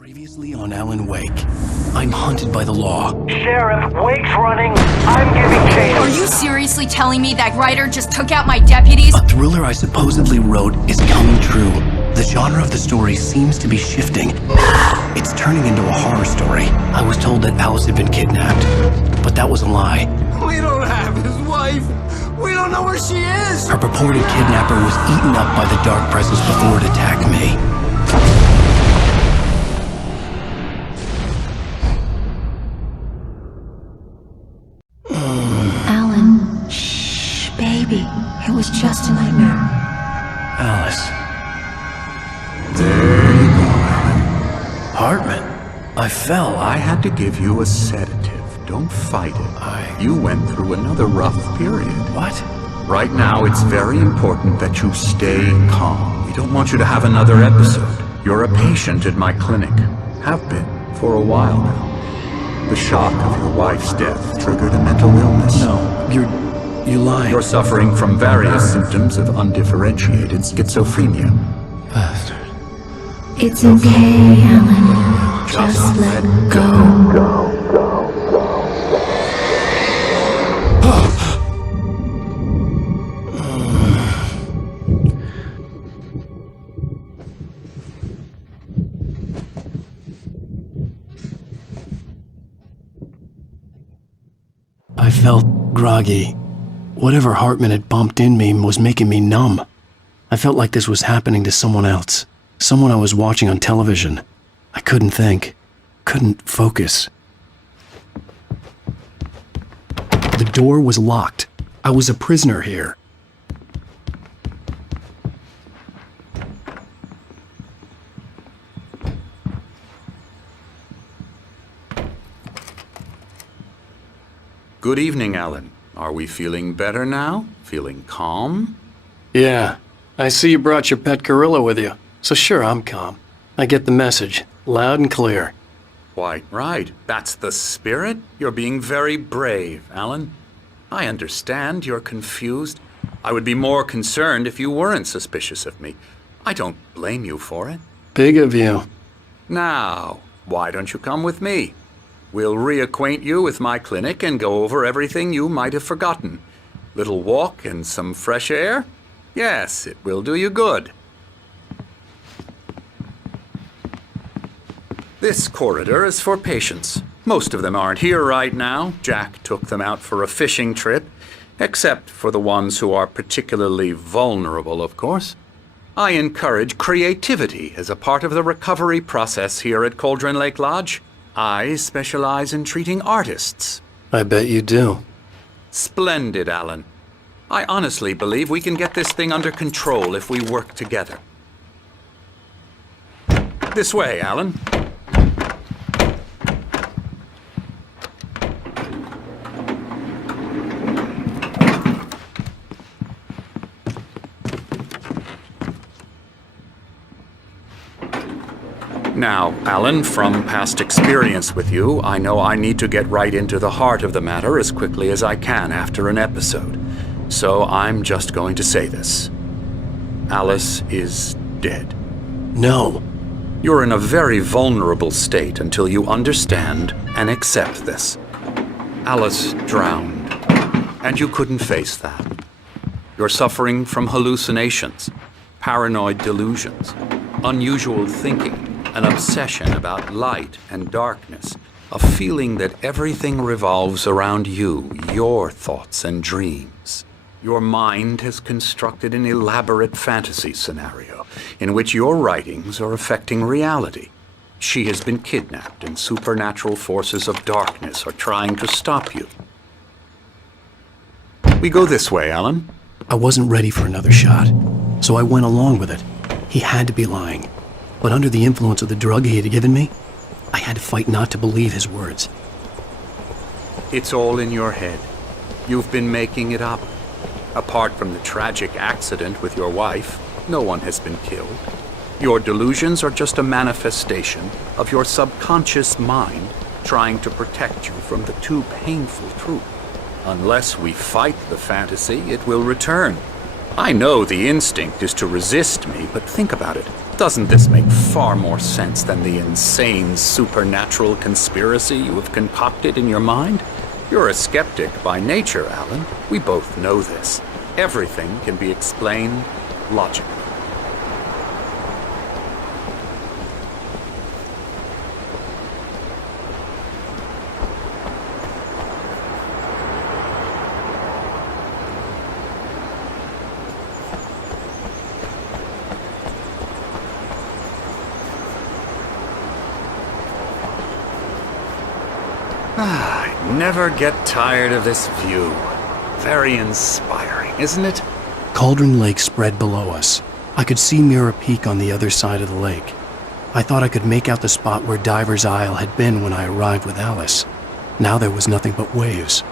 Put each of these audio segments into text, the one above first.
Previously on Alan Wake, I'm hunted by the law. Sheriff, Wake's running. I'm giving chase. Are you seriously telling me that writer just took out my deputies? A thriller I supposedly wrote is coming true. The genre of the story seems to be shifting. It's turning into a horror story. I was told that Alice had been kidnapped, but that was a lie. We don't have his wife. We don't know where she is. Her purported kidnapper was eaten up by the dark presence before it attacked me. Alan, shh, baby. It was just a nightmare. Alice. There you go, Alan. Hartman. I fell. I had to give you a sedative. Don't fight it. You went through another rough period. What? Right now, it's very important that you stay calm. We don't want you to have another episode. You're a patient at my clinic. Have been for a while now. The shock of your wife's death triggered a mental illness. No, you're lying. You're suffering from various symptoms of undifferentiated schizophrenia. Bastard. It's okay, Alan. Just let go. I felt groggy. Whatever Hartman had bumped in me was making me numb. I felt like this was happening to someone else. Someone I was watching on television. I couldn't think. Couldn't focus. The door was locked. I was a prisoner here. Good evening, Alan. Are we feeling better now? Feeling calm? Yeah. I see you brought your pet gorilla with you. So sure, I'm calm. I get the message. Loud and clear. Quite right. That's the spirit. You're being very brave, Alan. I understand you're confused. I would be more concerned if you weren't suspicious of me. I don't blame you for it. Big of you. Now, why don't you come with me? We'll reacquaint you with my clinic and go over everything you might have forgotten. Little walk and some fresh air? Yes, it will do you good. This corridor is for patients. Most of them aren't here right now. Jack took them out for a fishing trip, except for the ones who are particularly vulnerable, of course. I encourage creativity as a part of the recovery process here at Cauldron Lake Lodge. I specialize in treating artists. I bet you do. Splendid, Alan. I honestly believe we can get this thing under control if we work together. This way, Alan. Now, Alan, from past experience with you, I know I need to get right into the heart of the matter as quickly as I can after an episode. So I'm just going to say this. Alice is dead. No. You're in a very vulnerable state until you understand and accept this. Alice drowned, and you couldn't face that. You're suffering from hallucinations, paranoid delusions, unusual thinking, an obsession about light and darkness, a feeling that everything revolves around you, your thoughts and dreams. Your mind has constructed an elaborate fantasy scenario in which your writings are affecting reality. She has been kidnapped and supernatural forces of darkness are trying to stop you. We go this way, Alan. I wasn't ready for another shot, so I went along with it. He had to be lying. But under the influence of the drug he had given me, I had to fight not to believe his words. It's all in your head. You've been making it up. Apart from the tragic accident with your wife, no one has been killed. Your delusions are just a manifestation of your subconscious mind trying to protect you from the too painful truth. Unless we fight the fantasy, it will return. I know the instinct is to resist me, but think about it. Doesn't this make far more sense than the insane supernatural conspiracy you have concocted in your mind? You're a skeptic by nature, Alan. We both know this. Everything can be explained logically. I never get tired of this view. Very inspiring, isn't it? Cauldron Lake spread below us. I could see Mirror Peak on the other side of the lake. I thought I could make out the spot where Diver's Isle had been when I arrived with Alice. Now there was nothing but waves.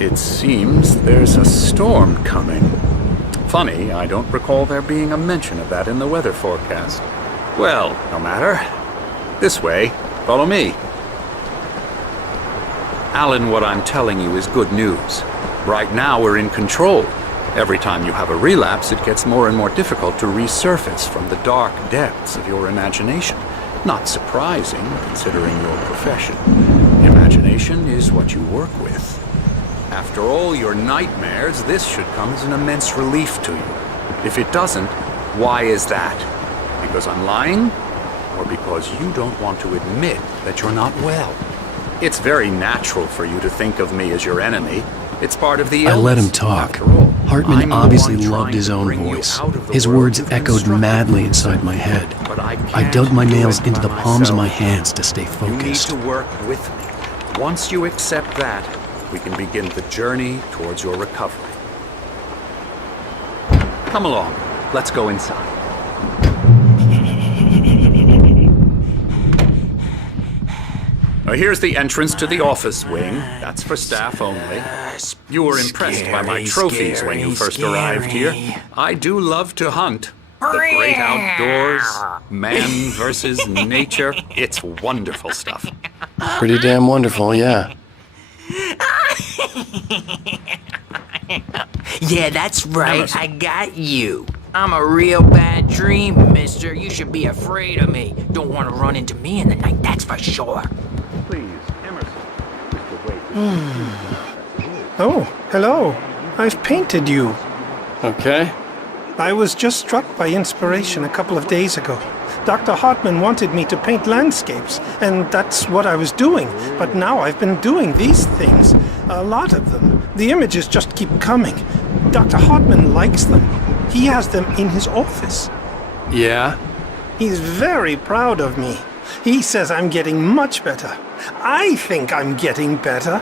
It seems there's a storm coming. Funny, I don't recall there being a mention of that in the weather forecast. Well, no matter. This way. Follow me. Alan, what I'm telling you is good news. Right now we're in control. Every time you have a relapse, it gets more and more difficult to resurface from the dark depths of your imagination. Not surprising, considering your profession. Imagination is what you work with. After all your nightmares, this should come as an immense relief to you. If it doesn't, why is that? Because I'm lying? Or because you don't want to admit that you're not well? It's very natural for you to think of me as your enemy. It's part of the illness. I let him talk. After all, Hartman I'm obviously the one loved trying his to own bring you voice. out of the His world words you've echoed constructed madly yourself. inside my head. But I I can't dug my do nails it into by the palms of my myself. hands to stay You need focused. to work with me. Once you accept that, we can begin the journey towards your recovery. Come along. Let's go inside. Now, here's the entrance to the office wing. That's for staff only. You were impressed by my trophies when you first arrived here. I do love to hunt. The great outdoors, man versus nature. It's wonderful stuff. Pretty damn wonderful, yeah. Yeah, that's right. I got you. I'm a real bad dream, mister. You should be afraid of me. Don't want to run into me in the night, that's for sure. Please, Emerson. Oh, hello. I've painted you. Okay. I was just struck by inspiration a couple of days ago. Dr. Hartman wanted me to paint landscapes, and that's what I was doing. But now I've been doing these things. A lot of them. The images just keep coming. Dr. Hartman likes them. He has them in his office. Yeah? He's very proud of me. He says I'm getting much better. I think I'm getting better.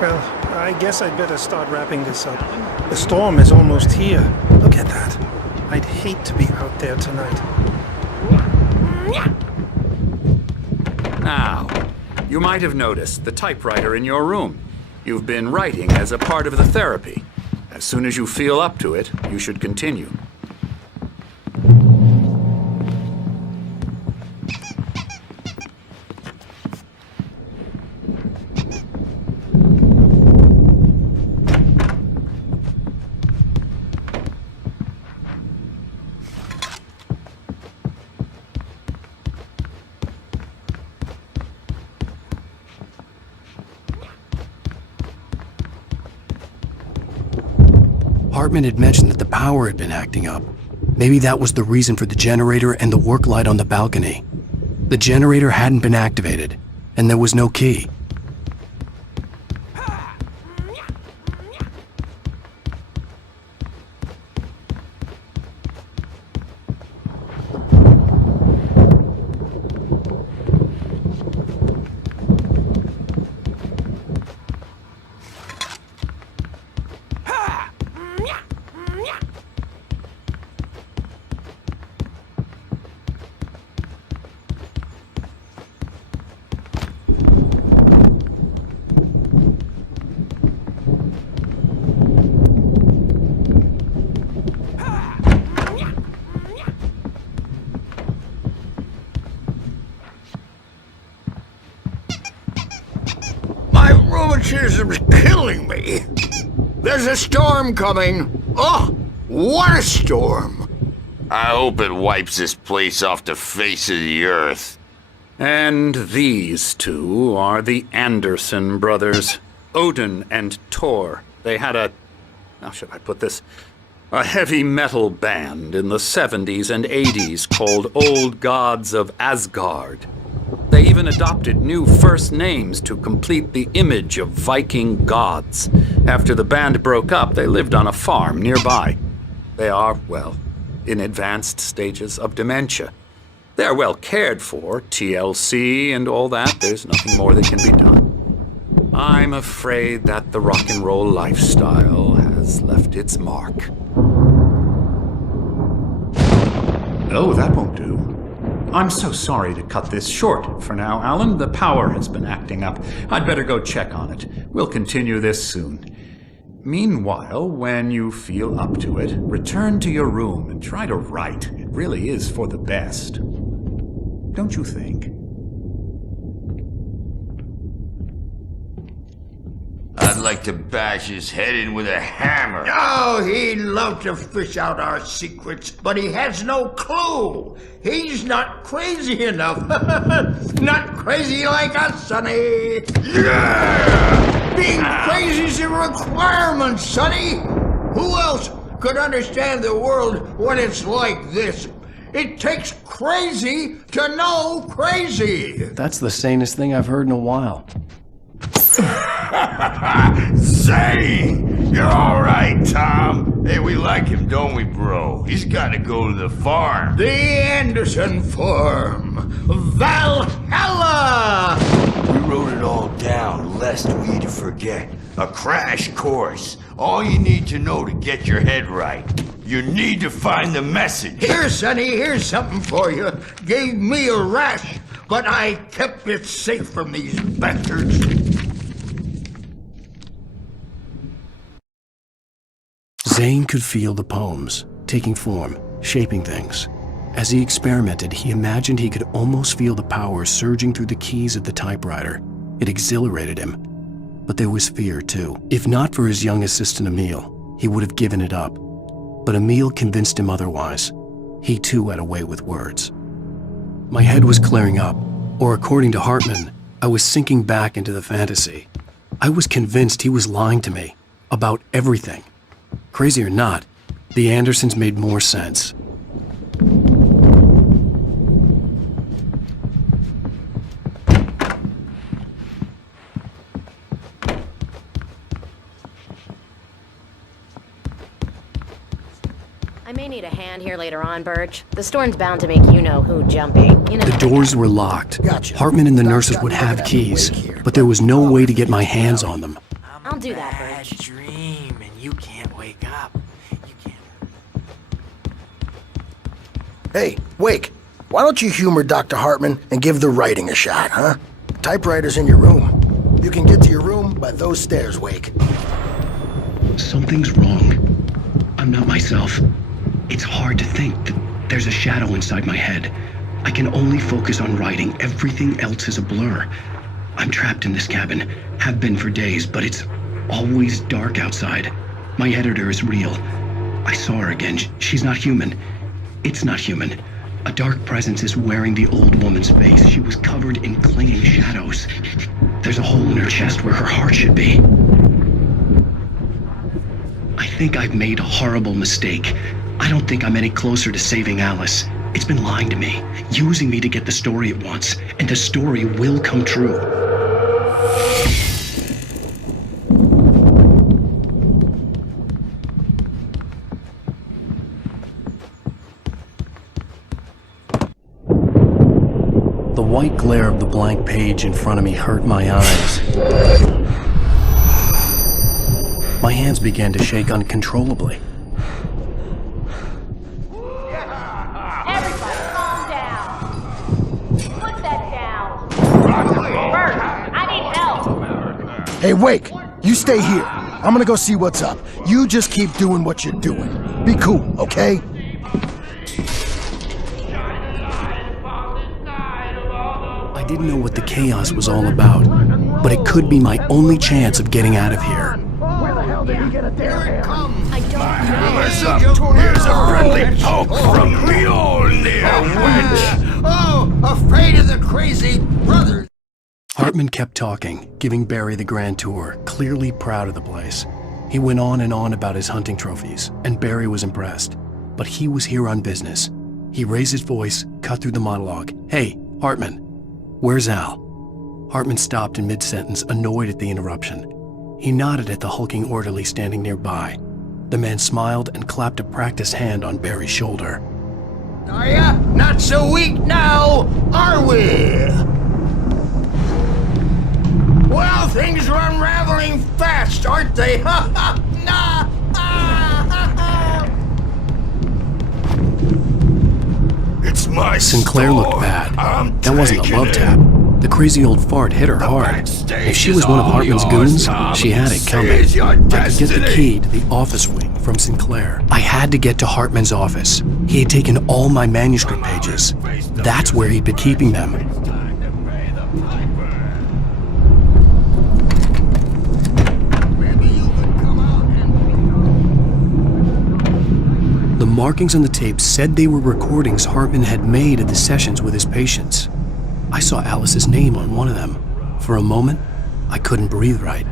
Well, I guess I'd better start wrapping this up. The storm is almost here. Look at that. I'd hate to be out there tonight. Now, you might have noticed the typewriter in your room. You've been writing as a part of the therapy. As soon as you feel up to it, you should continue. Hartman had mentioned that the power had been acting up. Maybe that was the reason for the generator and the work light on the balcony. The generator hadn't been activated, and there was no key. My rheumatism's killing me. There's a storm coming! Oh, what a storm! I hope it wipes this place off the face of the earth. And these two are the Anderson brothers, Odin and Thor. They had how should I put this? A heavy metal band in the 70s and 80s called Old Gods of Asgard. They even adopted new first names to complete the image of Viking gods. After the band broke up, they lived on a farm nearby. They are, well, in advanced stages of dementia. They're well cared for, TLC and all that. There's nothing more that can be done. I'm afraid that the rock and roll lifestyle has left its mark. Oh, that won't do. I'm so sorry to cut this short for now, Alan. The power has been acting up. I'd better go check on it. We'll continue this soon. Meanwhile, when you feel up to it, return to your room and try to write. It really is for the best. Don't you think? I'd like to bash his head in with a hammer. Oh, he'd love to fish out our secrets, but he has no clue. He's not crazy enough. Not crazy like us, Sonny. Yeah! Being crazy's a requirement, Sonny. Who else could understand the world when it's like this? It takes crazy to know crazy. That's the sanest thing I've heard in a while. Zane! You're alright, Tom. Hey, we like him, don't we, bro? He's gotta go to the farm. The Anderson Farm. Valhalla! We wrote it all down, lest we to forget. A crash course. All you need to know to get your head right. You need to find the message. Here, Sonny, here's something for you. Gave me a rash, but I kept it safe from these bastards. Zane could feel the poems, taking form, shaping things. As he experimented, he imagined he could almost feel the power surging through the keys of the typewriter. It exhilarated him. But there was fear, too. If not for his young assistant Emil, he would have given it up. But Emil convinced him otherwise. He too had a way with words. My head was clearing up, or according to Hartman, I was sinking back into the fantasy. I was convinced he was lying to me about everything. Crazy or not, the Andersons made more sense. I may need a hand here later on, Birch. The storm's bound to make you-know-who jumpy. You know. The doors were locked. Gotcha. Hartman and the nurses would have keys, but there was no way to get my hands on them. I'll do that, Birch. Dream, and you can't wake up. You can't. Hey, Wake, why don't you humor Dr. Hartman and give the writing a shot, huh? Typewriter's in your room. You can get to your room by those stairs, Wake. Something's wrong. I'm not myself. It's hard to think that there's a shadow inside my head. I can only focus on writing. Everything else is a blur. I'm trapped in this cabin, have been for days, but it's always dark outside. My editor is real. I saw her again. She's not human. It's not human. A dark presence is wearing the old woman's face. She was covered in clinging shadows. There's a hole in her chest where her heart should be. I think I've made a horrible mistake. I don't think I'm any closer to saving Alice. It's been lying to me, using me to get the story it wants, and the story will come true. The white glare of the blank page in front of me hurt my eyes. My hands began to shake uncontrollably. Everybody, calm down. Put that down. Birch, I need help. Hey, Wake, you stay here. I'm gonna go see what's up. You just keep doing what you're doing. Be cool, okay? I didn't know what the chaos was all about, but it could be my only chance of getting out of here. did he get a damn hammer? Here it comes! I don't Hammer's up! Here's a friendly poke from Mjolnir, wench! Oh, afraid of the crazy brothers! Hartman kept talking, giving Barry the grand tour, clearly proud of the place. He went on and on about his hunting trophies, and Barry was impressed. But he was here on business. He raised his voice, cut through the monologue. "Hey, Hartman, where's Al?" Hartman stopped in mid-sentence, annoyed at the interruption. He nodded at the hulking orderly standing nearby. The man smiled and clapped a practiced hand on Barry's shoulder. Are ya? Not so weak now, are we? Well, things are unraveling fast, aren't they? Ha ha! Nah! It's my Sinclair store. looked bad. I'm That wasn't a taking love it. tap. The crazy old fart hit her hard. backstage If she is was one of all Hartman's yours, goons, Tom. she had it coming. Seize your I could get the destiny. key to the office wing from Sinclair. I had to get to Hartman's office. He had taken all my manuscript pages. That's where he'd been keeping them. Time to pay the piper. Maybe you could come out and... The markings on the tape said they were recordings Hartman had made at the sessions with his patients. I saw Alice's name on one of them. For a moment, I couldn't breathe right.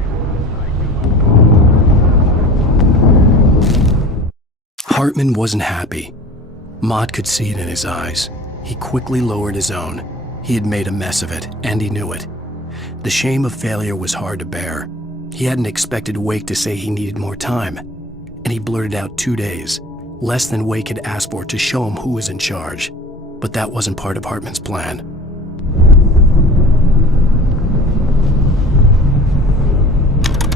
Hartman wasn't happy. Mott could see it in his eyes. He quickly lowered his own. He had made a mess of it, and he knew it. The shame of failure was hard to bear. He hadn't expected Wake to say he needed more time, and he blurted out 2 days, less than Wake had asked for to show him who was in charge. But that wasn't part of Hartman's plan.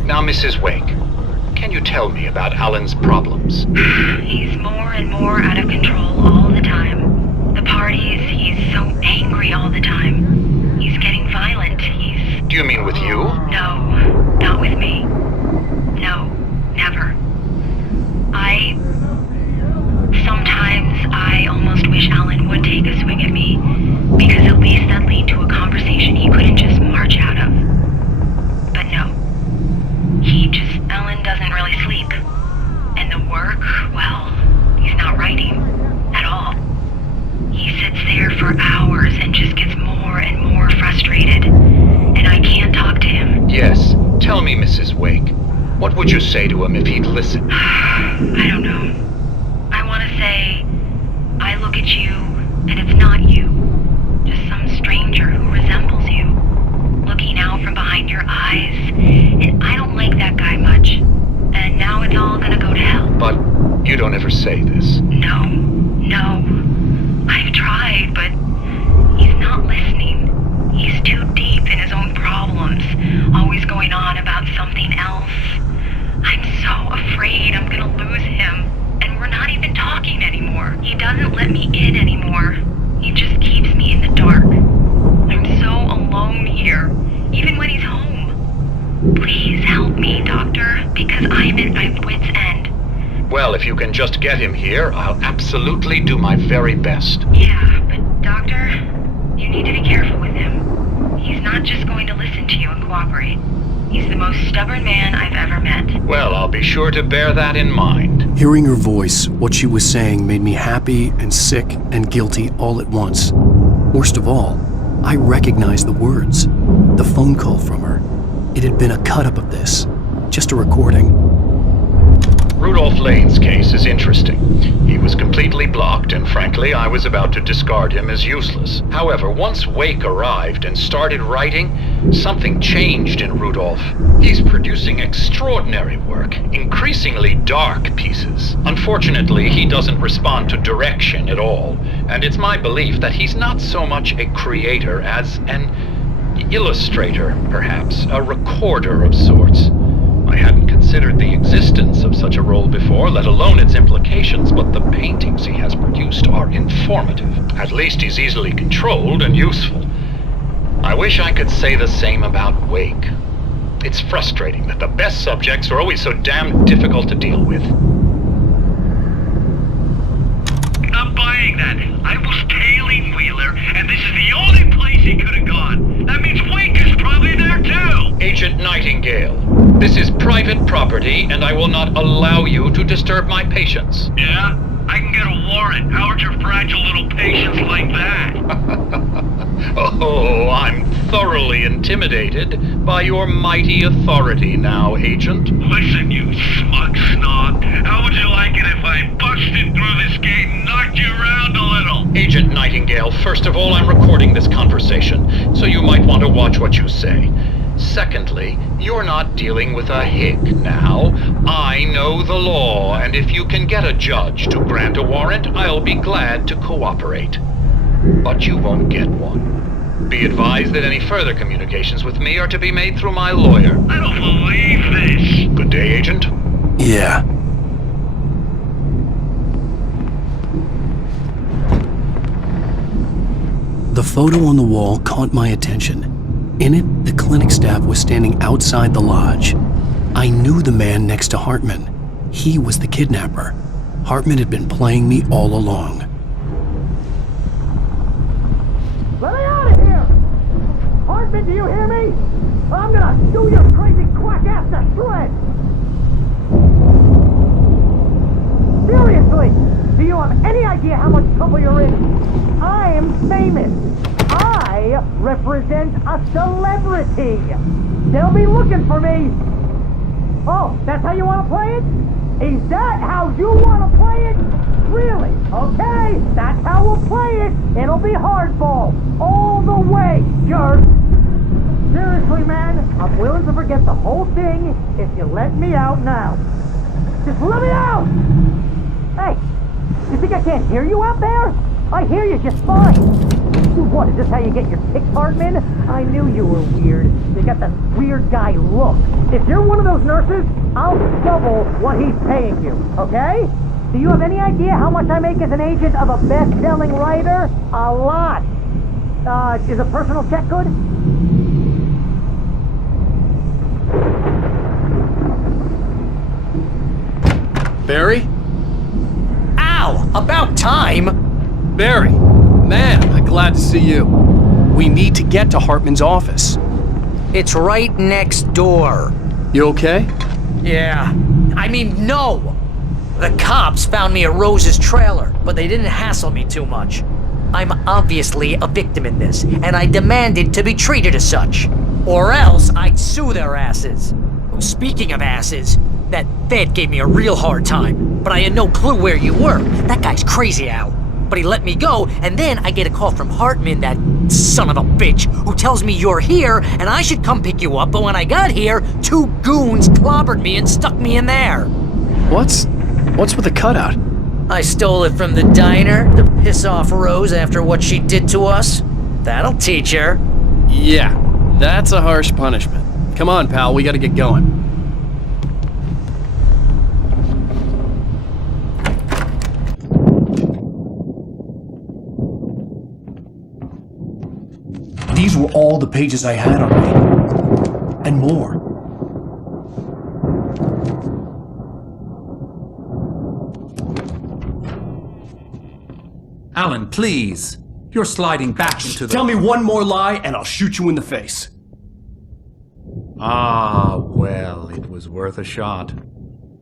Now, Mrs. Wake, can you tell me about Alan's problems? He's more and more out of control all the time. The parties, he's so angry all the time. He's getting violent. Do you mean with you? No, not with me. No, never. Sometimes I almost wish Alan would take a swing at me, because at least that'd lead to a conversation he couldn't just march out of. But no. Alan doesn't really sleep. And the work, well, he's not writing at all. He sits there for hours and just gets more and more frustrated. And I can't talk to him. Yes. Tell me, Mrs. Wake. What would you say to him if he'd listen? I don't know. I want to say, I look at you, and it's not you. Just some stranger who resembles you. Looking out from behind your eyes, and I don't like that guy much. And now it's all gonna go to hell. But you don't ever say this. No. I've tried, but he's not listening. He's too deep in his own problems, always going on about something else. I'm so afraid I'm gonna lose him, and we're not even talking anymore. He doesn't let me in anymore. He just keeps me in the dark. I'm so alone here, even when he's home. Please help me, Doctor, because I'm at my wit's end. Well, if you can just get him here, I'll absolutely do my very best. Yeah, but Doctor, you need to be careful with him. He's not just going to listen to you and cooperate. He's the most stubborn man I've ever met. Well, I'll be sure to bear that in mind. Hearing her voice, what she was saying made me happy and sick and guilty all at once. Worst of all, I recognized the words. The phone call from her. It had been a cut-up of this. Just a recording. Rudolph Lane's case is interesting. He was completely blocked, and frankly, I was about to discard him as useless. However, once Wake arrived and started writing, something changed in Rudolph. He's producing extraordinary work, increasingly dark pieces. Unfortunately, he doesn't respond to direction at all, and it's my belief that he's not so much a creator as an illustrator, perhaps, a recorder of sorts. I hadn't considered the existence of such a role before, let alone its implications, but the paintings he has produced are informative. At least he's easily controlled and useful. I wish I could say the same about Wake. It's frustrating that the best subjects are always so damn difficult to deal with. Not buying that. I was tailing Wheeler, and this is the only place he could have gone. That means Wake is probably there too. Agent Nightingale, This is private property, and I will not allow you to disturb my patients. Yeah? I can get a warrant. How'd your fragile little patience like that? Oh, I'm thoroughly intimidated by your mighty authority now, Agent. Listen, you smug snob. How would you like it if I busted through this gate and knocked you around a little? Agent Nightingale, first of all, I'm recording this conversation, so you might want to watch what you say. Secondly, you're not dealing with a hick now. I know the law, and if you can get a judge to grant a warrant, I'll be glad to cooperate. But you won't get one. Be advised that any further communications with me are to be made through my lawyer. I don't believe this. Good day, Agent. Yeah. The photo on the wall caught my attention. In it, the clinic staff was standing outside the lodge. I knew the man next to Hartman. He was the kidnapper. Hartman had been playing me all along. Let me out of here! Hartman, do you hear me? I'm gonna shoot your crazy quack ass to shreds! Seriously, do you have any idea how much trouble you're in? I'm famous. I represent a celebrity. They'll be looking for me. Oh, that's how you want to play it? Is that how you want to play it? Really? Okay, that's how we'll play it. It'll be hardball. All the way, jerk. Seriously, man, I'm willing to forget the whole thing if you let me out now. Just let me out! Hey, you think I can't hear you out there? I hear you just fine. What, is this how you get your kicks, Hartman? I knew you were weird. You got that weird guy look. If you're one of those nurses, I'll double what he's paying you, okay? Do you have any idea how much I make as an agent of a best-selling writer? A lot. Is a personal check good? Barry? Ow! About time! Barry, man, I'm glad to see you. We need to get to Hartman's office. It's right next door. You okay? Yeah. I mean, no! The cops found me at Rose's trailer, but they didn't hassle me too much. I'm obviously a victim in this, and I demanded to be treated as such. Or else I'd sue their asses. Speaking of asses, that Fed gave me a real hard time, but I had no clue where you were. That guy's crazy, Al. But he let me go, and then I get a call from Hartman, that son of a bitch, who tells me you're here, and I should come pick you up, but when I got here, 2 goons clobbered me and stuck me in there. What's with the cutout? I stole it from the diner to piss off Rose after what she did to us. That'll teach her. Yeah, that's a harsh punishment. Come on, pal, we gotta get going. These were all the pages I had on me. And more. Alan, please. You're sliding back into the... Tell me one more lie and I'll shoot you in the face. Ah, well, it was worth a shot.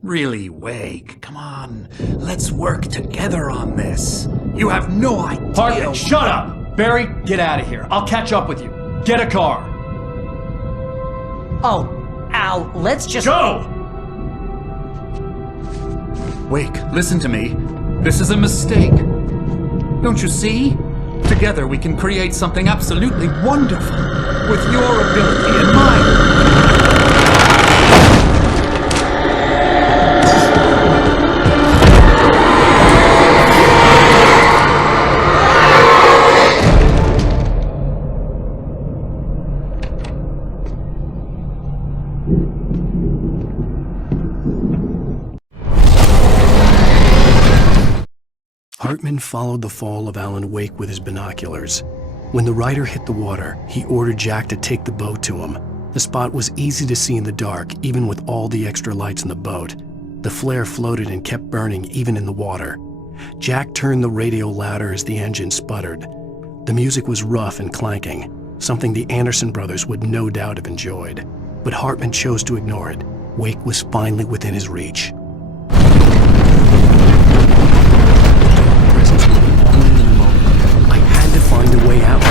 Really, Wake, come on. Let's work together on this. You have no idea... Hartman, shut up! Barry, get out of here. I'll catch up with you. Get a car. Oh, Al, let's just... Go! Wake, listen to me. This is a mistake. Don't you see? Together we can create something absolutely wonderful. With your ability and mine. Hartman followed the fall of Alan Wake with his binoculars. When the rider hit the water, he ordered Jack to take the boat to him. The spot was easy to see in the dark, even with all the extra lights in the boat. The flare floated and kept burning even in the water. Jack turned the radio louder as the engine sputtered. The music was rough and clanking, something the Anderson brothers would no doubt have enjoyed. but Hartman chose to ignore it. Wake was finally within his reach. Presence would be on me in a moment. I had to find a way out.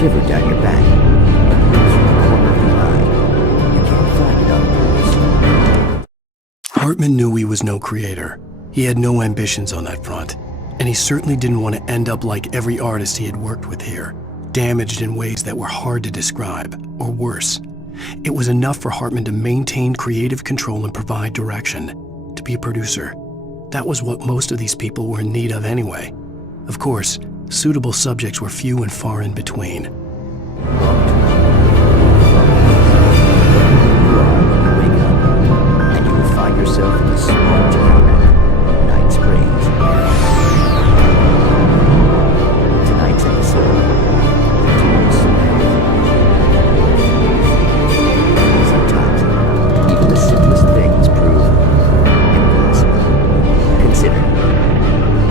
shiver down your back. A bruise from the corner of your eye. You can't find it on the Hartman knew he was no creator. He had no ambitions on that front. And he certainly didn't want to end up like every artist he had worked with here, damaged in ways that were hard to describe, or worse. It was enough for Hartman to maintain creative control and provide direction, to be a producer. That was what most of these people were in need of anyway. Of course, suitable subjects were few and far in between. And you will find yourself in a small town, Night Springs. Tonight's episode, sometimes, even the simplest things prove impossible. Consider,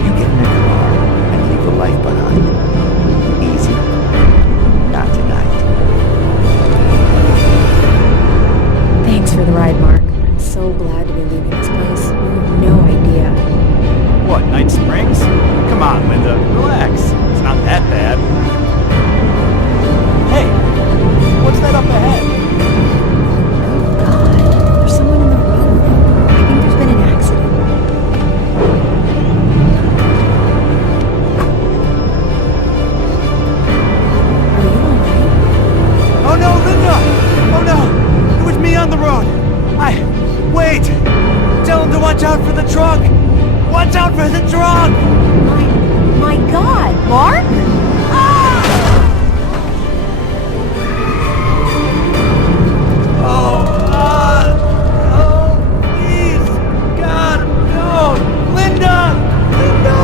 you get in a car and leave a life behind. Easy? Not tonight. Thanks for the ride, Mark. I'm so glad to be leaving this place. You have no idea. What, Night Springs? Come on, Linda, relax. It's not that bad. Hey, what's that up ahead? Oh God, there's someone in the road. I think there's been an accident. Are you alright? Oh no, Linda! Oh no! It was me on the road! Wait! Tell him to watch out for the truck! Watch out for the truck! My God, Mark? Oh, please! God, no! Linda! Linda!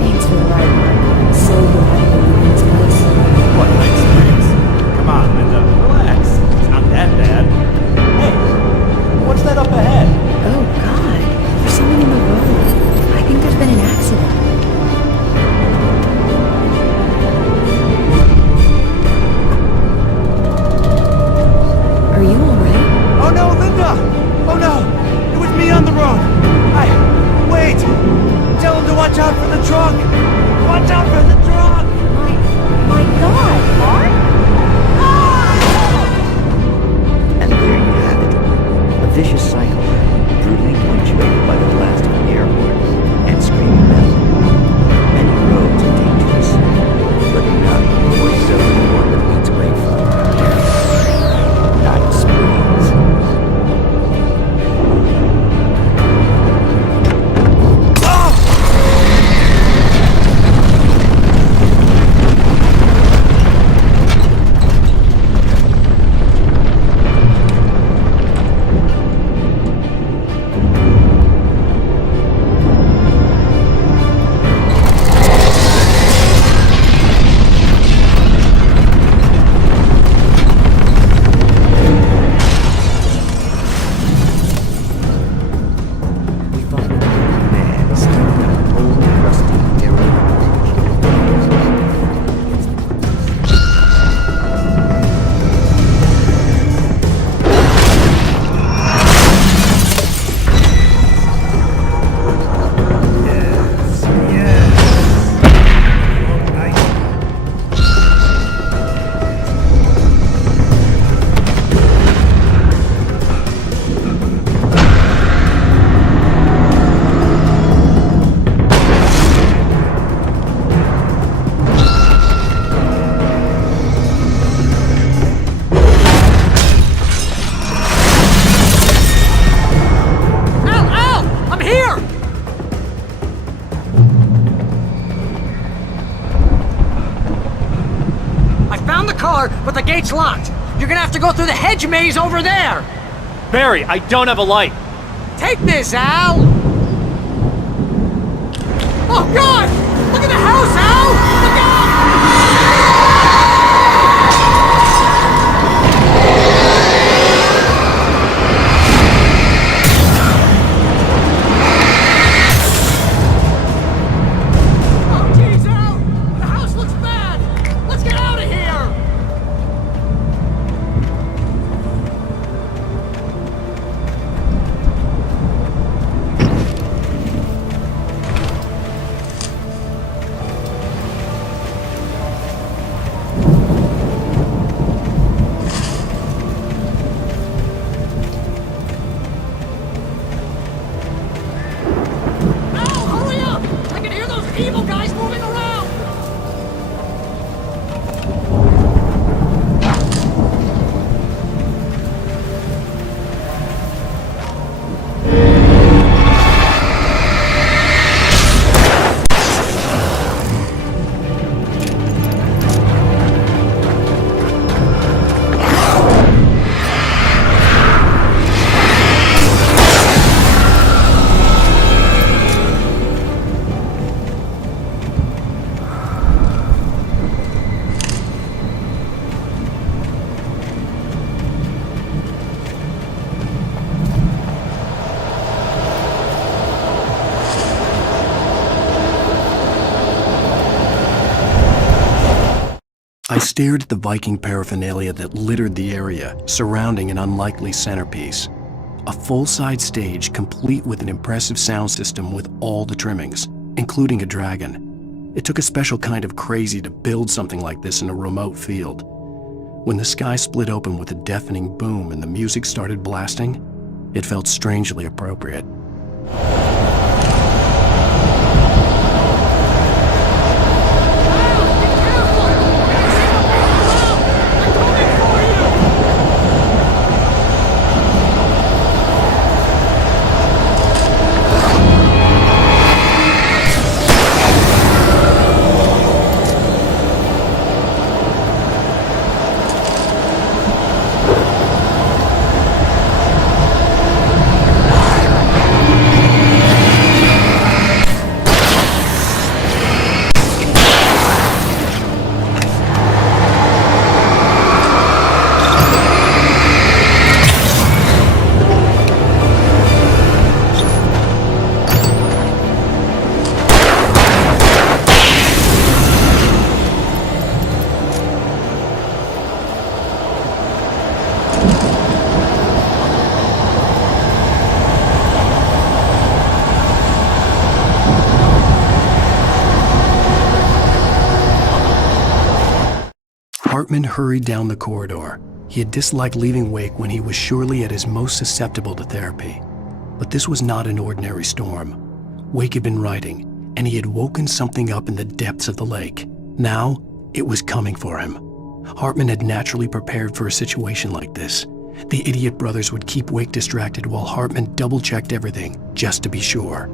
Thanks for the ride, Mark. I'm so glad to be leaving this place. What, Night Springs? Come on, Linda, relax. It's not that bad. Hey, what's that up ahead? Oh God, there's someone in the road. I think there's been an accident. Are you alright? Oh no, Linda! Oh no! It was me on the road! Wait! Tell him to watch out for the truck! Watch out for the truck! My God, Mark? And there you have it. A vicious cycle, brutally punctuated by the blast of an air horn and screaming metal. Many roads are dangerous, gate's locked. You're gonna have to go through the hedge maze over there. Barry, I don't have a light. Take this, Al! Oh, God! Look at the house, Al! Look out! Oh, geez, Al! The house looks bad! Let's get out of here! Evil guys moving around! I stared at the Viking paraphernalia that littered the area, surrounding an unlikely centerpiece. A full-size stage complete with an impressive sound system with all the trimmings, including a dragon. It took a special kind of crazy to build something like this in a remote field. When the sky split open with a deafening boom and the music started blasting, it felt strangely appropriate. Hartman hurried down the corridor. He had disliked leaving Wake when he was surely at his most susceptible to therapy. But this was not an ordinary storm. Wake had been writing, and he had woken something up in the depths of the lake. Now, it was coming for him. Hartman had naturally prepared for a situation like this. The idiot brothers would keep Wake distracted while Hartman double-checked everything, just to be sure.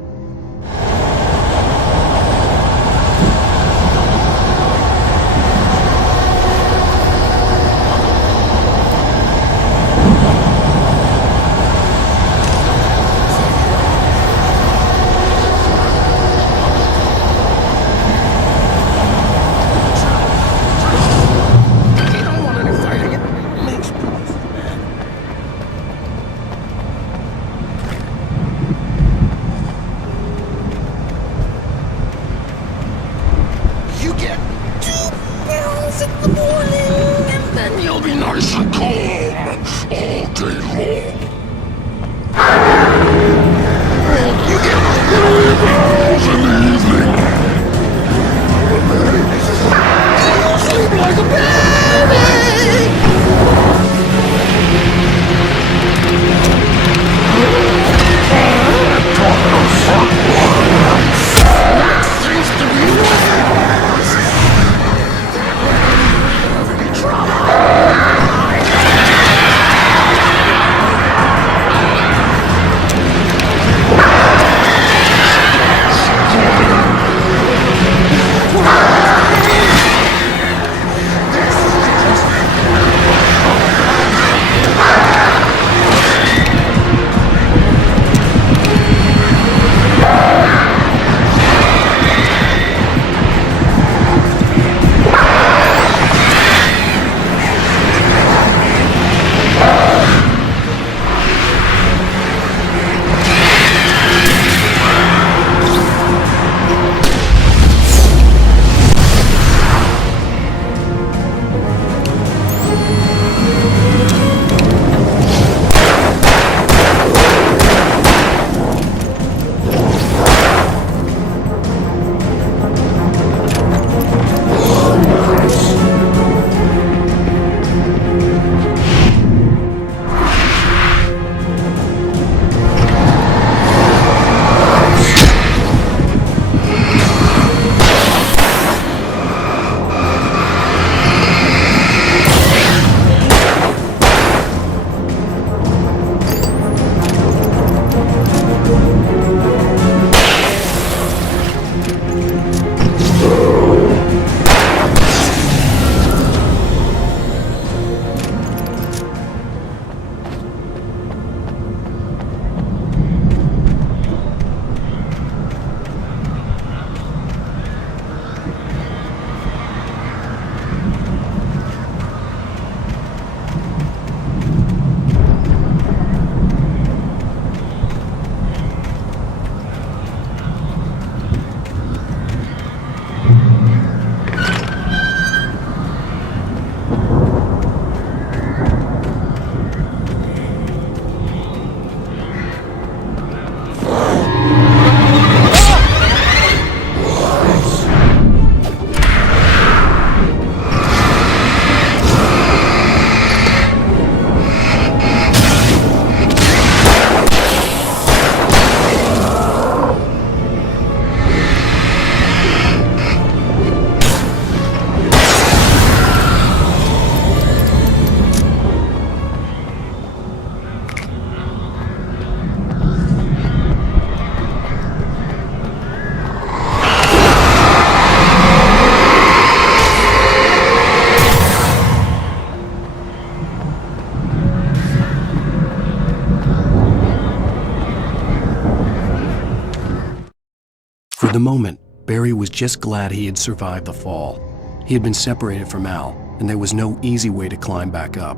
the moment, Barry was just glad he had survived the fall. He had been separated from Al, and there was no easy way to climb back up.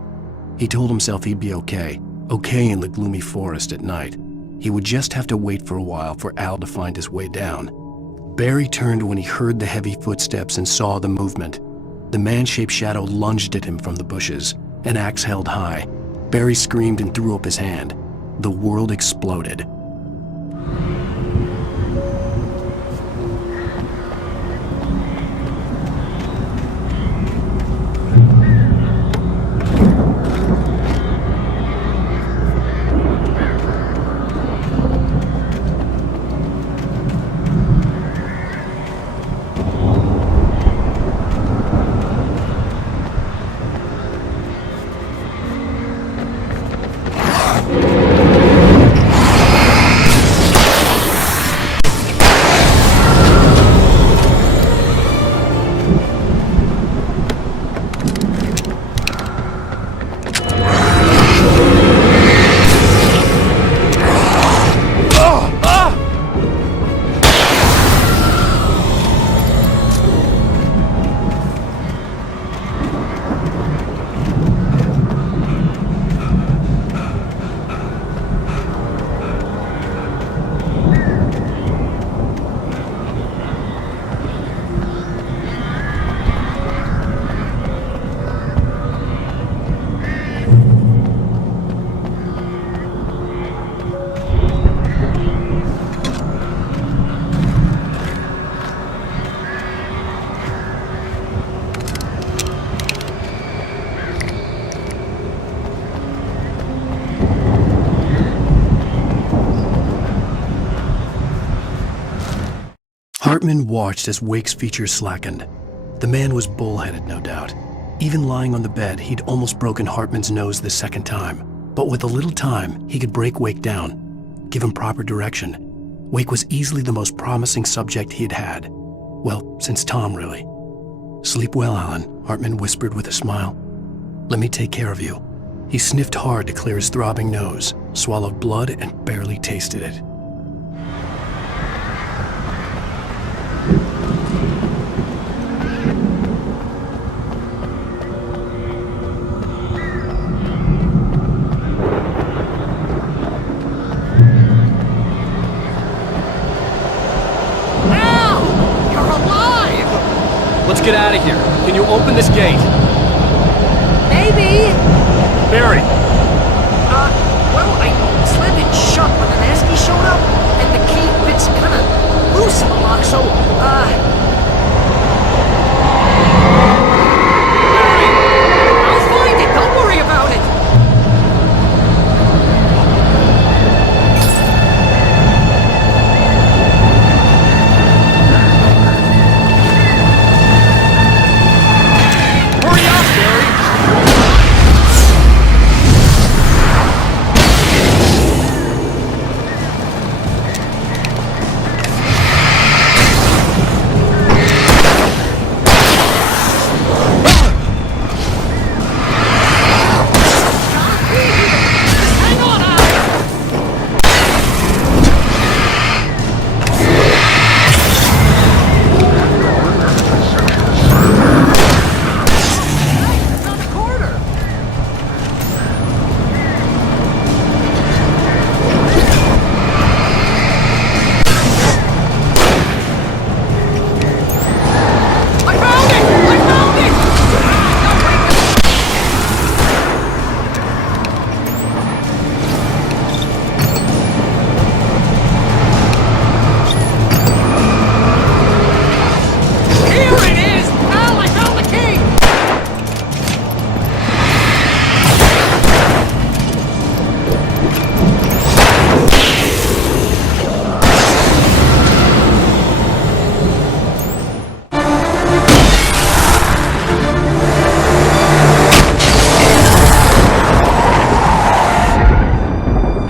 He told himself he'd be okay in the gloomy forest at night. He would just have to wait for a while for Al to find his way down. Barry turned when he heard the heavy footsteps and saw the movement. The man-shaped shadow lunged at him from the bushes, an axe held high. Barry screamed and threw up his hand. The world exploded. Hartman watched as Wake's features slackened. The man was bullheaded, no doubt. Even lying on the bed, he'd almost broken Hartman's nose the second time. But with a little time, he could break Wake down, give him proper direction. Wake was easily the most promising subject he'd had. Well, since Tom, really. "Sleep well, Alan," Hartman whispered with a smile. "Let me take care of you." He sniffed hard to clear his throbbing nose, swallowed blood, and barely tasted it. Get out of here. Can you open this gate? Maybe. Barry! Well, I slammed it shut when the nasty showed up, and the key fits kinda loose in the lock, so, Barry! I'll find it, don't worry about it!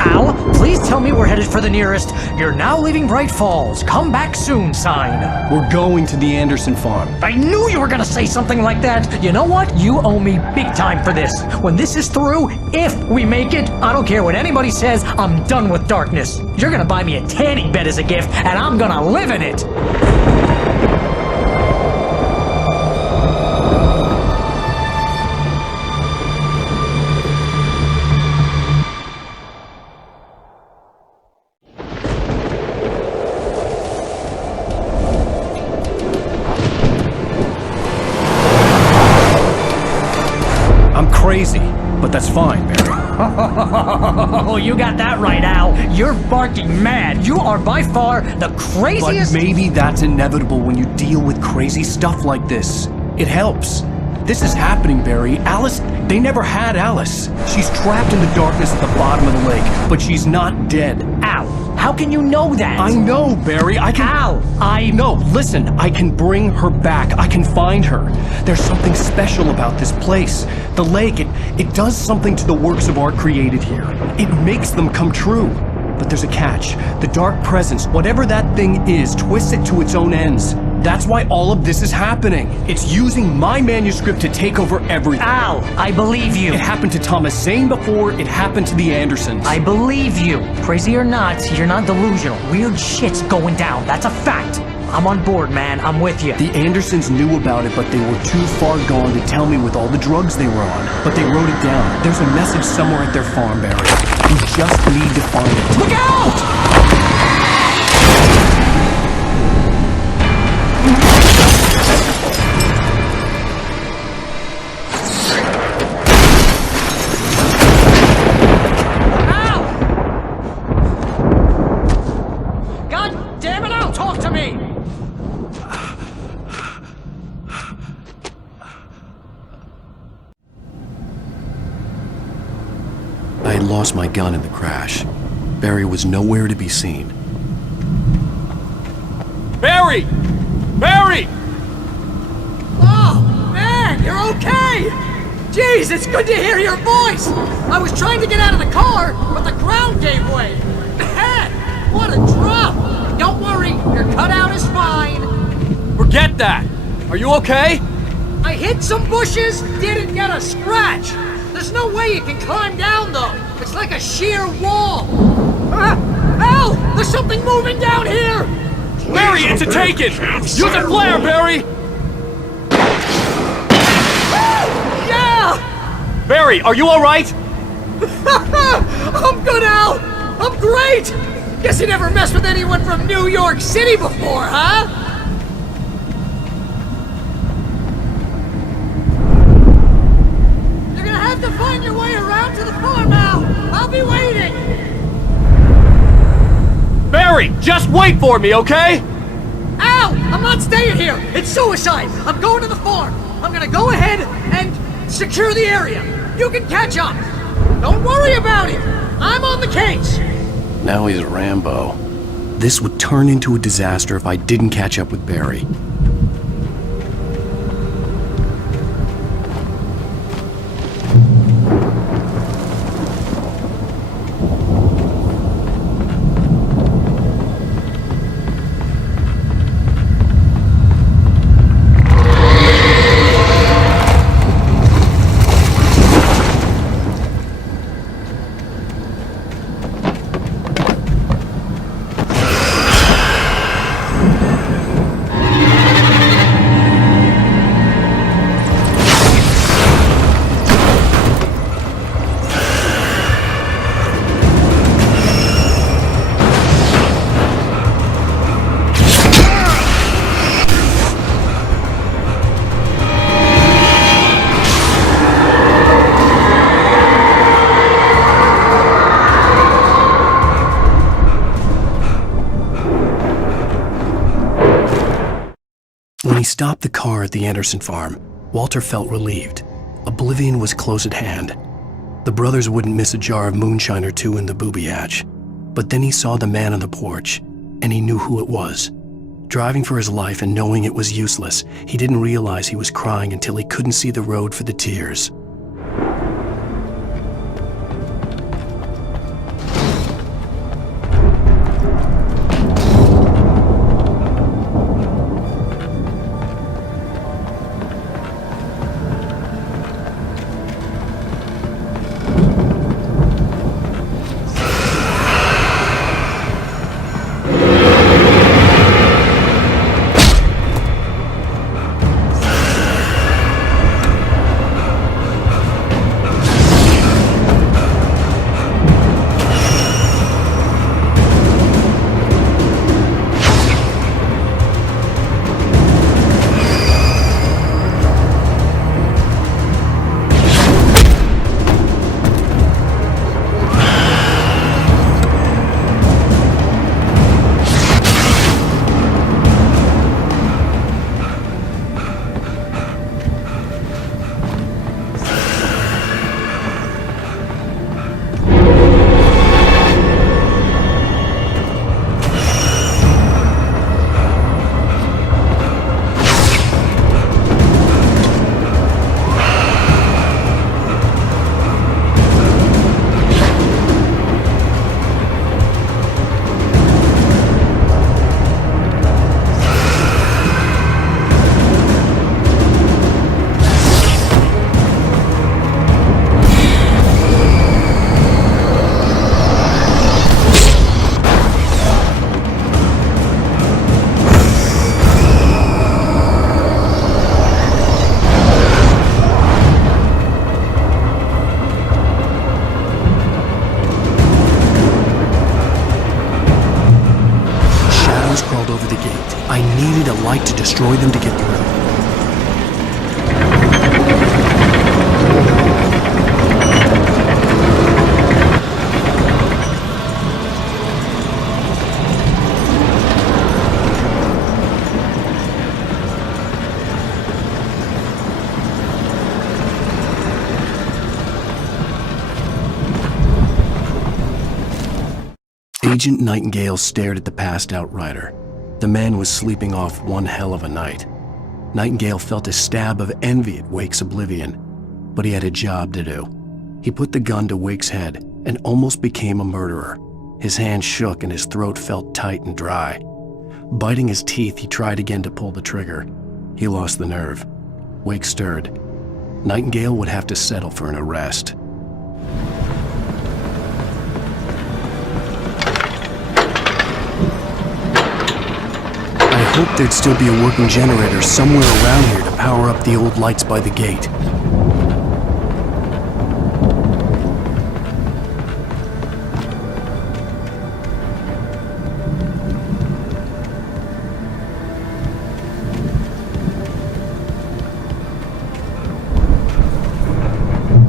Al, please tell me we're headed for the nearest "You're now leaving Bright Falls. Come back soon" sign. We're going to the Anderson farm. I knew you were gonna say something like that. You know what? You owe me big time for this. When this is through, if we make it, I don't care what anybody says, I'm done with darkness. You're gonna buy me a tanning bed as a gift, and I'm gonna live in it. Crazy, but that's fine, Barry. Oh, you got that right, Al. You're barking mad. You are by far the craziest— But maybe that's inevitable when you deal with crazy stuff like this. It helps. This is happening, Barry. Alice, they never had Alice. She's trapped in the darkness at the bottom of the lake, but she's not dead. Al, how can you know that? I know, Barry. I can— Al, No, listen. I can bring her back. I can find her. There's something special about this place. The lake, it does something to the works of art created here. It makes them come true. But there's a catch. The dark presence, whatever that thing is, twists it to its own ends. That's why all of this is happening. It's using my manuscript to take over everything. Al, I believe you. It happened to Thomas Zane before, it happened to the Andersons. I believe you. Crazy or not, you're not delusional. Weird shit's going down. That's a fact. I'm on board, man. I'm with you. The Andersons knew about it, but they were too far gone to tell me with all the drugs they were on. But they wrote it down. There's a message somewhere at their farm, Barry. We just need to find it. Look out! I had lost my gun in the crash. Barry was nowhere to be seen. Barry! Barry! Oh, man, you're okay! Jeez, it's good to hear your voice! I was trying to get out of the car, but the ground gave way. Man, what a drop! Don't worry, your cutout is fine. Forget that! Are you okay? I hit some bushes, didn't get a scratch. There's no way you can climb down, though. It's like a sheer wall. Al! There's something moving down here! Barry, it's a taken! Use a flare, Barry! Yeah! Barry, are you alright? I'm good, Al! I'm great! Guess you never messed with anyone from New York City before, huh? You're gonna have to find your way around to the farm, Al! I'll be waiting! Barry, just wait for me, okay? Al! I'm not staying here! It's suicide! I'm going to the farm! I'm gonna go ahead and secure the area! You can catch up! Don't worry about it! I'm on the case! Now he's Rambo. This would turn into a disaster if I didn't catch up with Barry. When he stopped the car at the Anderson farm, Walter felt relieved. Oblivion was close at hand. The brothers wouldn't miss a jar of moonshine or two in the booby hatch. But then he saw the man on the porch, and he knew who it was. Driving for his life and knowing it was useless, he didn't realize he was crying until he couldn't see the road for the tears. I needed a light to destroy them to get through. Agent Nightingale stared at the passed-out rider. The man was sleeping off one hell of a night. Nightingale felt a stab of envy at Wake's oblivion, but he had a job to do. He put the gun to Wake's head and almost became a murderer. His hand shook and his throat felt tight and dry. Biting his teeth, he tried again to pull the trigger. He lost the nerve. Wake stirred. Nightingale would have to settle for an arrest. I hoped there'd still be a working generator somewhere around here to power up the old lights by the gate.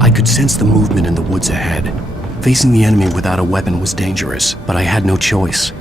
I could sense the movement in the woods ahead. Facing the enemy without a weapon was dangerous, but I had no choice.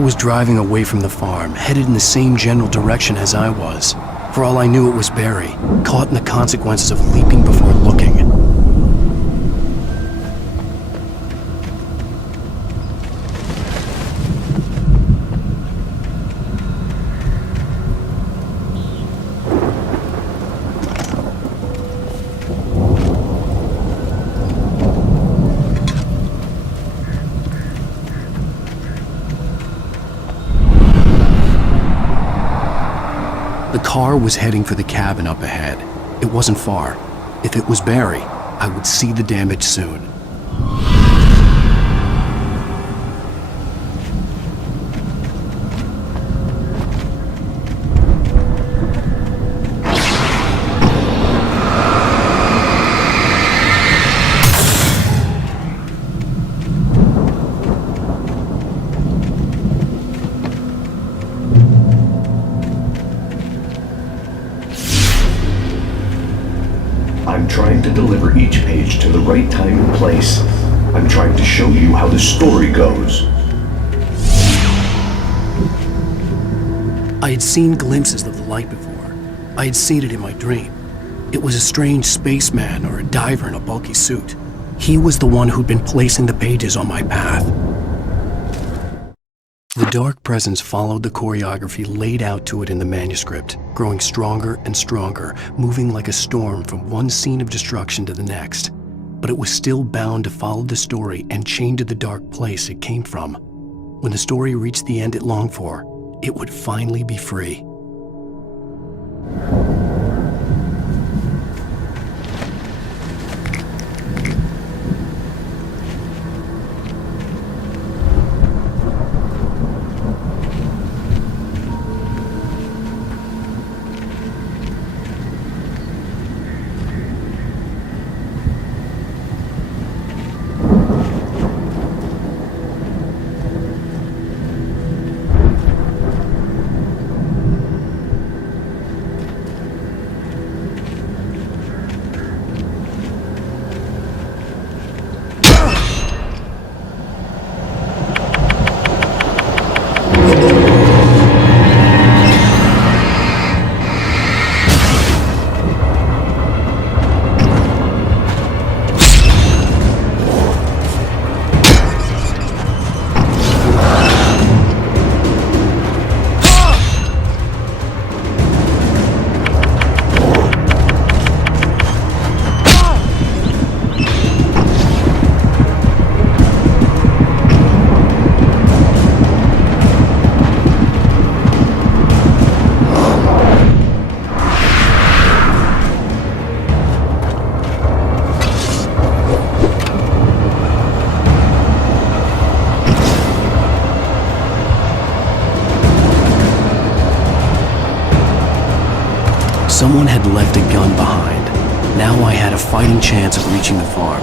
Was driving away from the farm, headed in the same general direction as I was. For all I knew, it was Barry, caught in the consequences of leaping before looking. The car was heading for the cabin up ahead. It wasn't far. If it was Barry, I would see the damage soon. I'm trying to deliver each page to the right time and place. I'm trying to show you how the story goes. I had seen glimpses of the light before. I had seen it in my dream. It was a strange spaceman or a diver in a bulky suit. He was the one who'd been placing the pages on my path. The dark presence followed the choreography laid out to it in the manuscript, growing stronger and stronger, moving like a storm from one scene of destruction to the next. But it was still bound to follow the story and chained to the dark place it came from. When the story reached the end it longed for, it would finally be free. Someone had left a gun behind. Now I had a fighting chance of reaching the farm.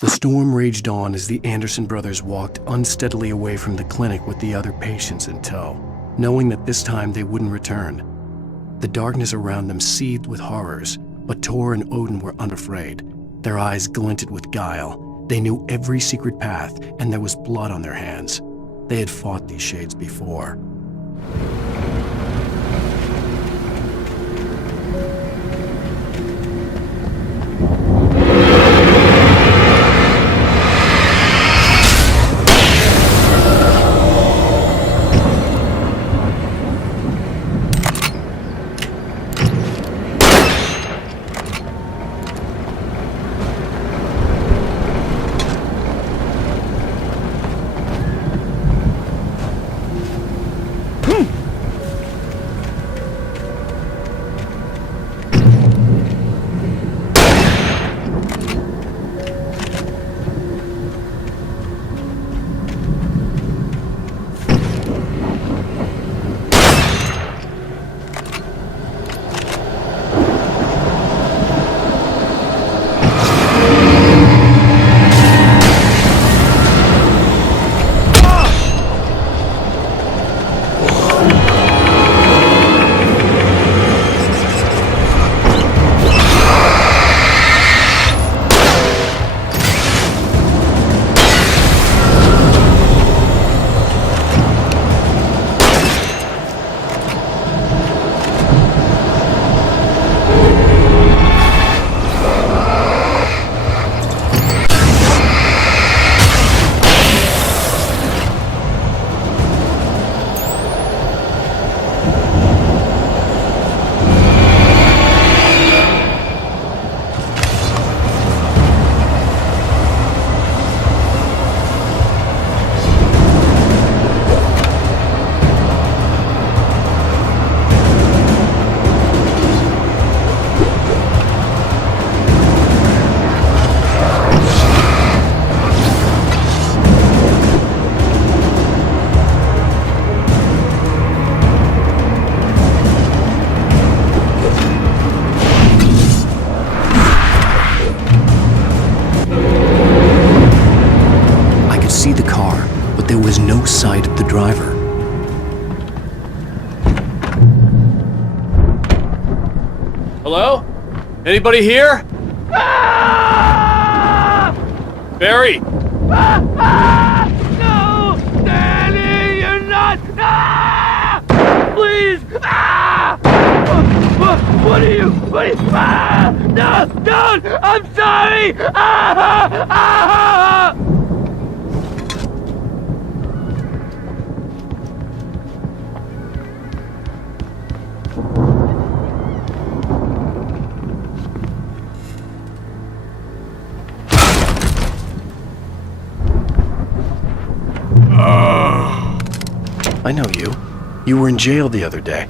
The storm raged on as the Anderson brothers walked unsteadily away from the clinic with the other patients in tow, knowing that this time they wouldn't return. The darkness around them seethed with horrors, but Tor and Odin were unafraid. Their eyes glinted with guile. They knew every secret path, and there was blood on their hands. They had fought these shades before. No sight of the driver. Hello? Anybody here? Barry! please! Ah! What are you? Ah! No! Don't! I'm sorry! Ah! Ah! I know you. You were in jail the other day.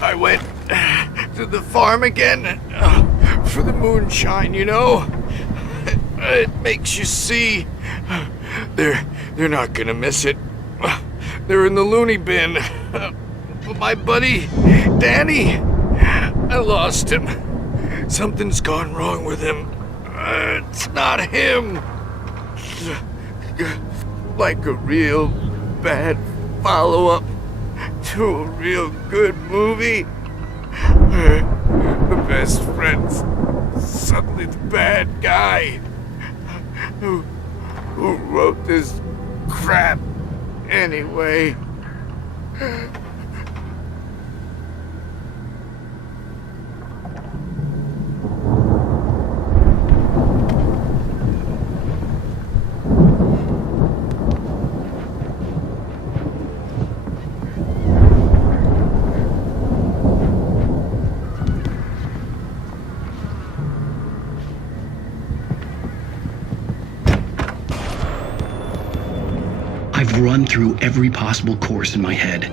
I went to the farm again for the moonshine, you know? It makes you see. They're not gonna miss it. They're in the loony bin. But my buddy, Danny, I lost him. Something's gone wrong with him. It's not him. Like a real bad follow-up to a real good movie. The best friend's suddenly the bad guy. Who wrote this crap anyway? I've run through every possible course in my head.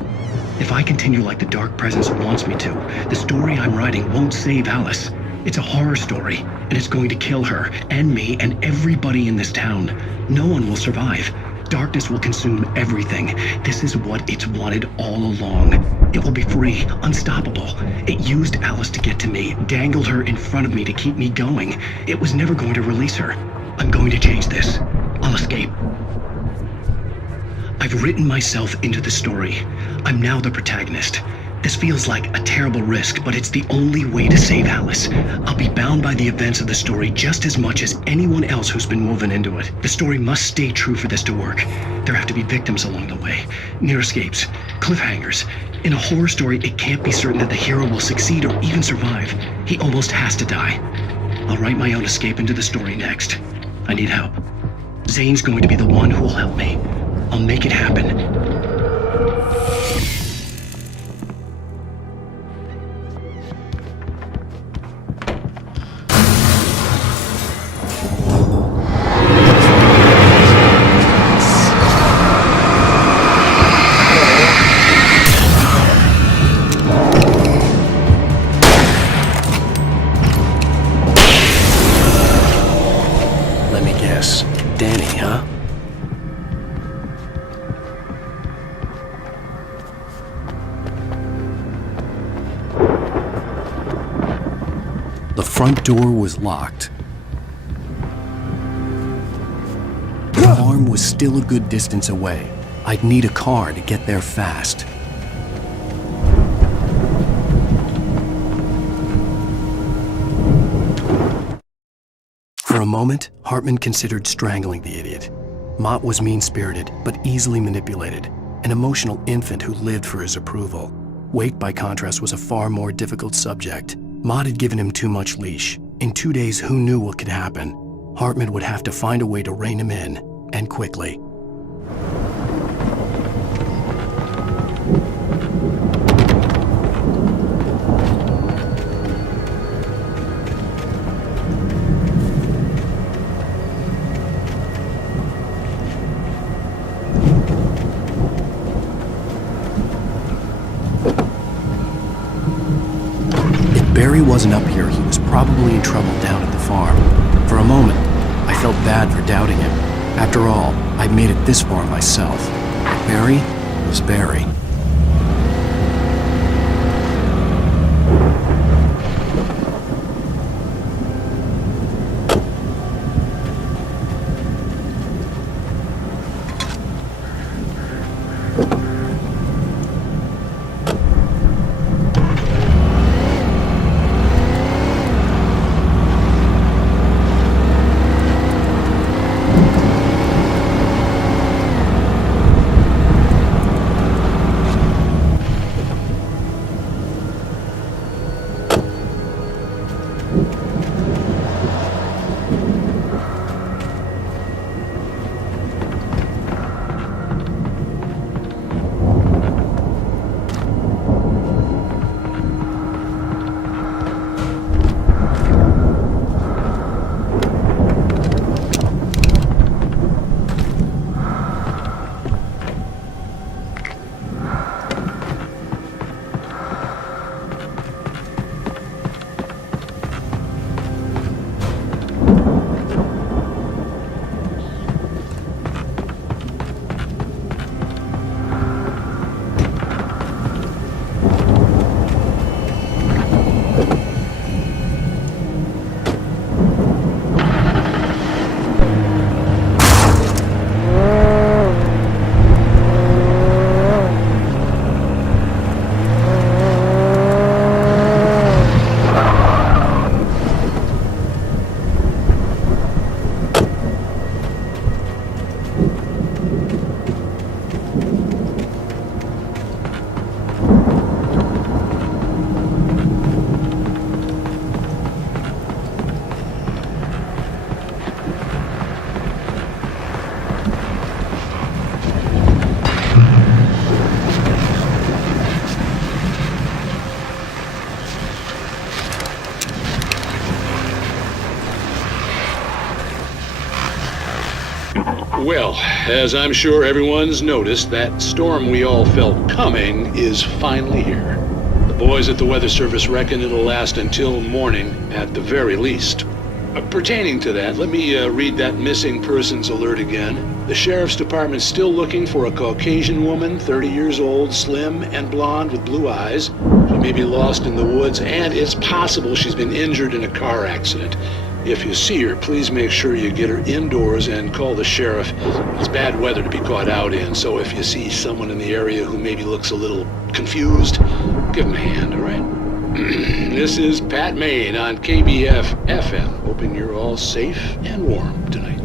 If I continue like the Dark Presence wants me to, the story I'm writing won't save Alice. It's a horror story, and it's going to kill her, and me, and everybody in this town. No one will survive. Darkness will consume everything. This is what it's wanted all along. It will be free, unstoppable. It used Alice to get to me, dangled her in front of me to keep me going. It was never going to release her. I'm going to change this. I'll escape. I've written myself into the story. I'm now the protagonist. This feels like a terrible risk, but it's the only way to save Alice. I'll be bound by the events of the story just as much as anyone else who's been woven into it. The story must stay true for this to work. There have to be victims along the way, near escapes, cliffhangers. In a horror story, it can't be certain that the hero will succeed or even survive. He almost has to die. I'll write my own escape into the story next. I need help. Zane's going to be the one who will help me. I'll make it happen. Let me guess. Danny, huh? The front door was locked. The farm was still a good distance away. I'd need a car to get there fast. For a moment, Hartman considered strangling the idiot. Mott was mean-spirited, but easily manipulated, an emotional infant who lived for his approval. Wake, by contrast, was a far more difficult subject. Mott had given him too much leash. In 2 days, who knew what could happen? Hartman would have to find a way to rein him in, and quickly. Barry wasn't up here, he was probably in trouble down at the farm. For a moment, I felt bad for doubting him. After all, I'd made it this far myself. Barry was Barry. Well, as I'm sure everyone's noticed, that storm we all felt coming is finally here. The boys at the Weather Service reckon it'll last until morning at the very least. Pertaining to that, let me read that missing persons alert again. The Sheriff's Department's still looking for a Caucasian woman, 30 years old, slim and blonde with blue eyes. She may be lost in the woods, and it's possible she's been injured in a car accident. If you see her, please make sure you get her indoors and call the sheriff. It's bad weather to be caught out in, so if you see someone in the area who maybe looks a little confused, give them a hand, all right? This is Pat Main on KBF FM, hoping you're all safe and warm tonight.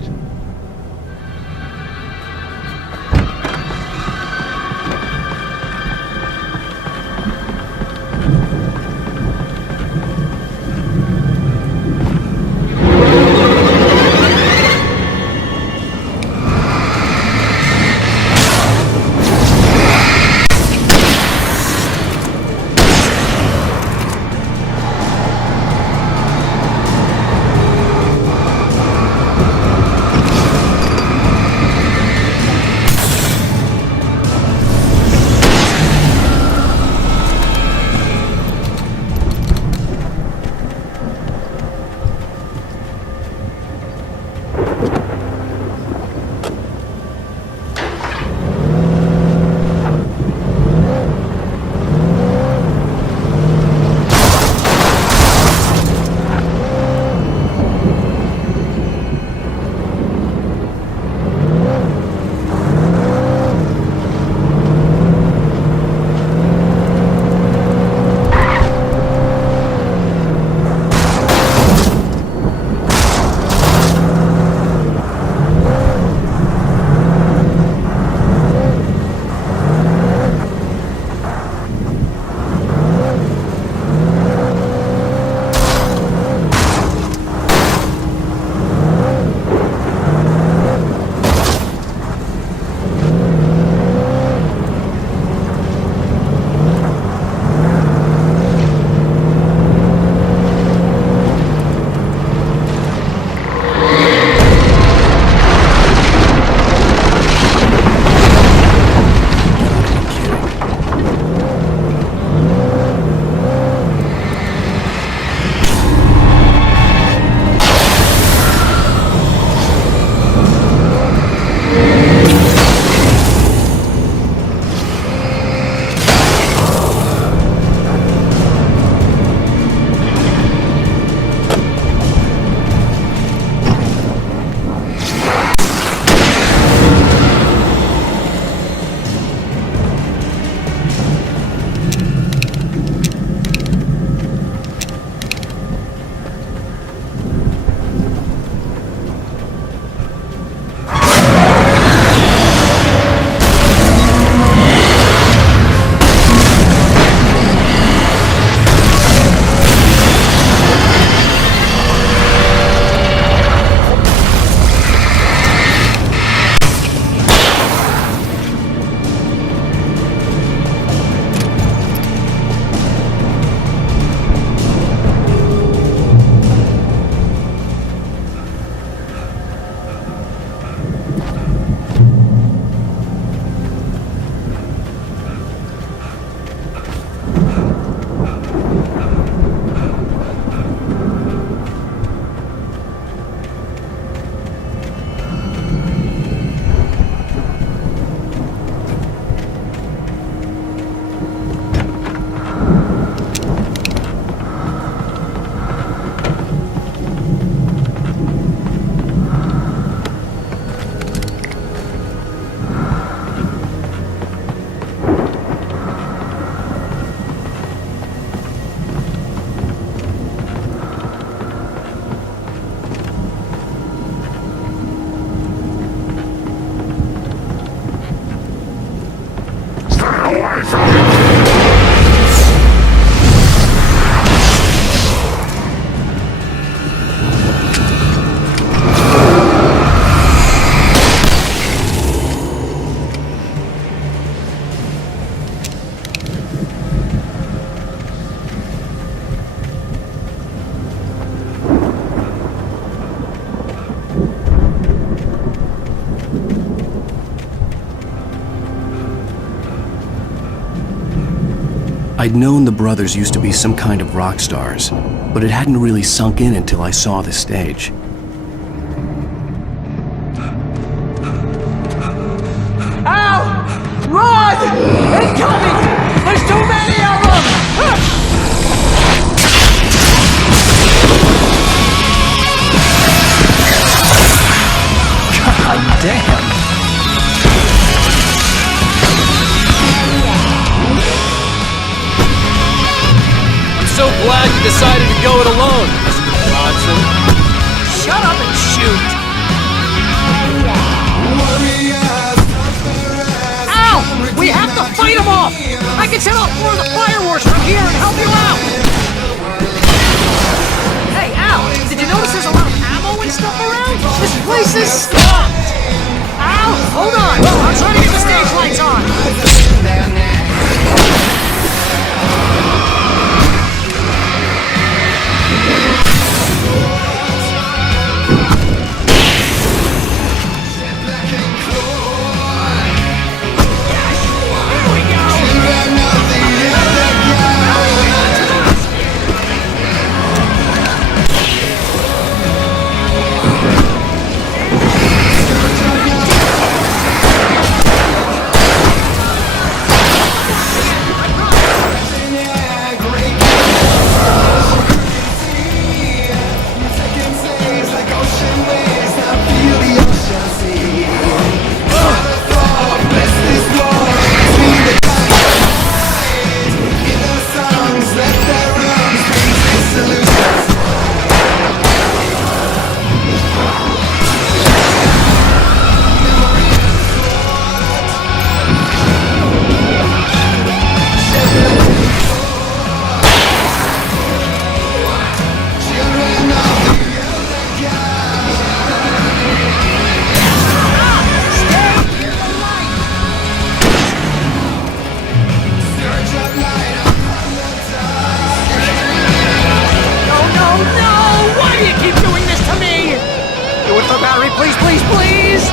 I'd known the brothers used to be some kind of rock stars, but it hadn't really sunk in until I saw the stage. Ow! Run! Incoming! There's too many of them! God damn! I'm so glad you decided to go it alone, Mr. Johnson. Shut up and shoot! Ow! We have to fight them off! I can set off more of the fireworks from here and help you out! Hey, Al, did you notice there's a lot of ammo and stuff around? This place is stocked! Al, hold on! I'm trying to get the stage lights on! Please, please, please!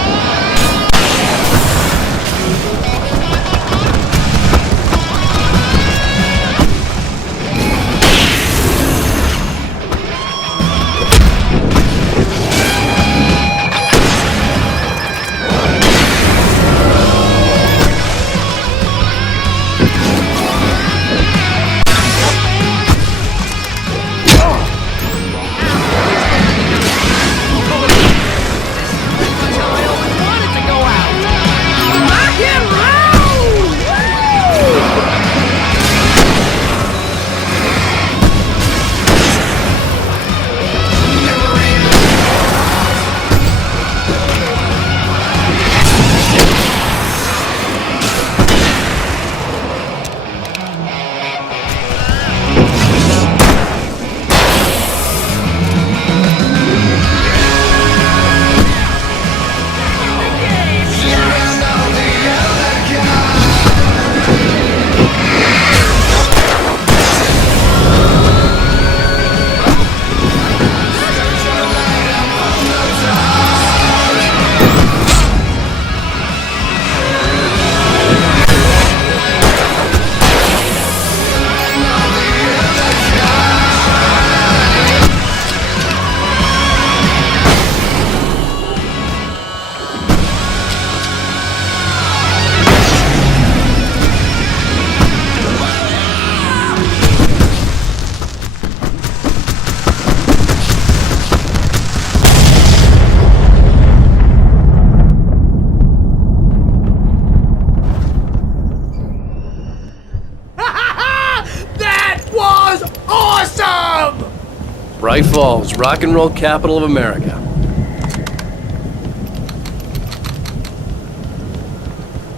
Bright Falls, rock and roll capital of America.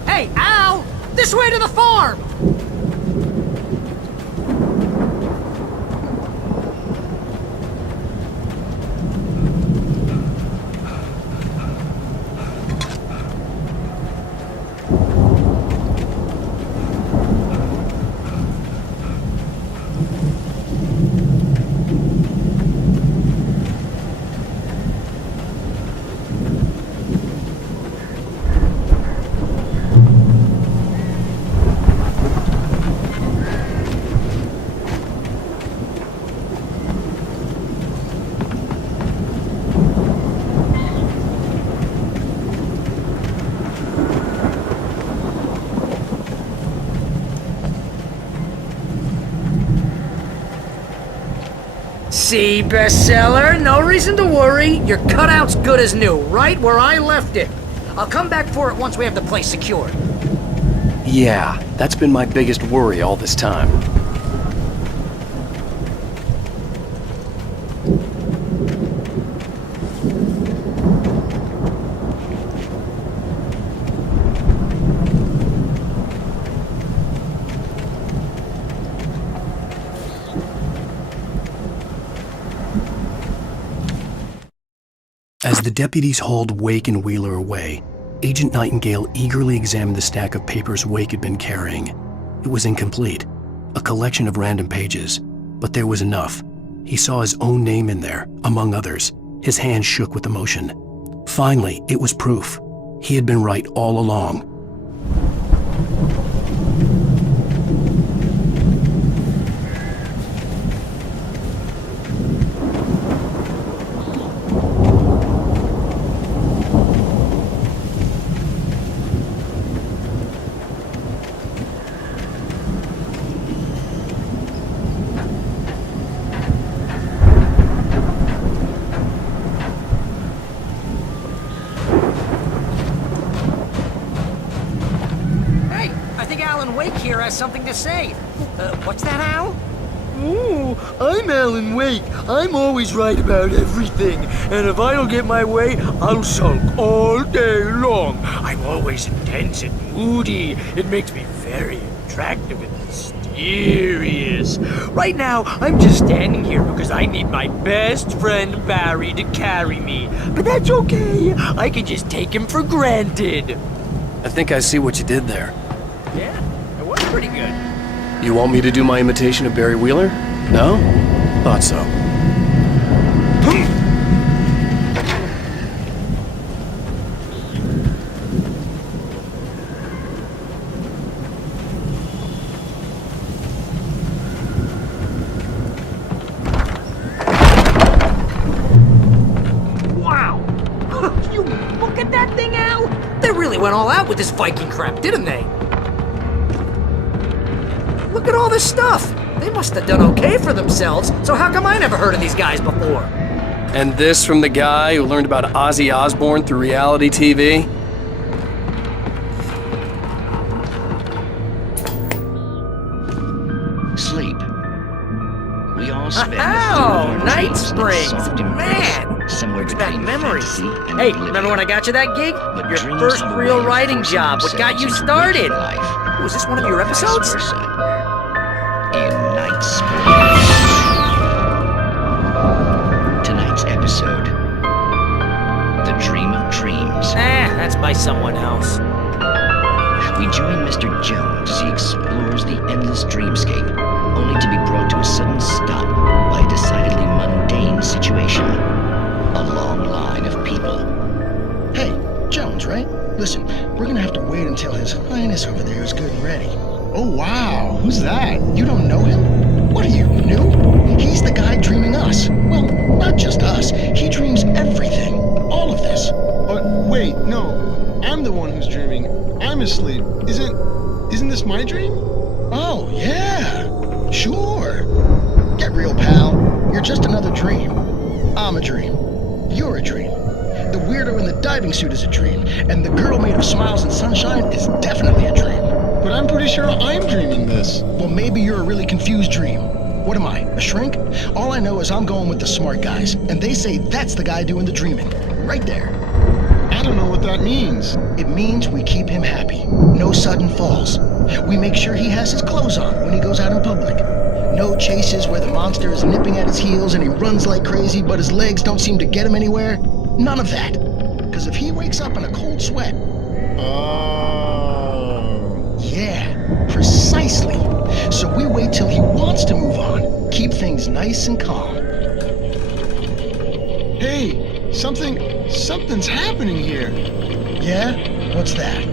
Hey, Al! This way to the farm! see, bestseller. No reason to worry. Your cutout's good as new, right where I left it. I'll come back for it once we have the place secured. Yeah, that's been my biggest worry all this time. As the deputies hauled Wake and Wheeler away, Agent Nightingale eagerly examined the stack of papers Wake had been carrying. It was incomplete, a collection of random pages, but there was enough. He saw his own name in there, among others. His hand shook with emotion. Finally, it was proof. He had been right all along. Something to say. What's that, Al? Ooh, I'm Alan Wake. I'm always right about everything. And if I don't get my way, I'll sulk all day long. I'm always intense and moody. It makes me very attractive and mysterious. Right now, I'm just standing here because I need my best friend Barry to carry me. But that's okay. I can just take him for granted. I think I see what you did there. Yeah. Pretty good. You want me to do my imitation of Barry Wheeler? No? Thought so. Wow! You look at that thing, Al? They really went all out with this Viking crap, didn't they? Look at all this stuff! They must have done okay for themselves, so how come I never heard of these guys before? And this from the guy who learned about Ozzy Osbourne through reality TV? Sleep. We all spend Night Springs! Man! Somewhere back between memories. fantasy and Hey, oblivion. remember when I got you that gig? But Your dreams first on the real way writing force job. What got you themselves into started? waking life, Was this one of your or vice episodes? versa. In Night Springs. Tonight's episode. The Dream of Dreams. That's by someone else. We join Mr. Jones as he explores the endless dreamscape, only to be brought to a sudden stop by a decidedly mundane situation. A long line of people. Hey, Jones, right? Listen, we're gonna have to wait until His Highness over there is good and ready. Oh, wow. Who's that? You don't know him? What are you, new? He's the guy dreaming us. Well, not just us. He dreams everything. All of this. But wait, no. I'm the one who's dreaming. I'm asleep. Isn't this my dream? Oh, yeah. Sure. Get real, pal. You're just another dream. I'm a dream. You're a dream. The weirdo in the diving suit is a dream. And the girl made of smiles and sunshine is definitely a dream. But I'm pretty sure I'm dreaming this. Well, maybe you're a really confused dream. What am I, a shrink? All I know is I'm going with the smart guys, and they say that's the guy doing the dreaming. Right there. I don't know what that means. It means we keep him happy. No sudden falls. We make sure he has his clothes on when he goes out in public. No chases where the monster is nipping at his heels and he runs like crazy, but his legs don't seem to get him anywhere. None of that. Because if he wakes up in a cold sweat... Yeah, precisely. So we wait till he wants to move on. Keep things nice and calm. Hey, something's happening here. Yeah? What's that?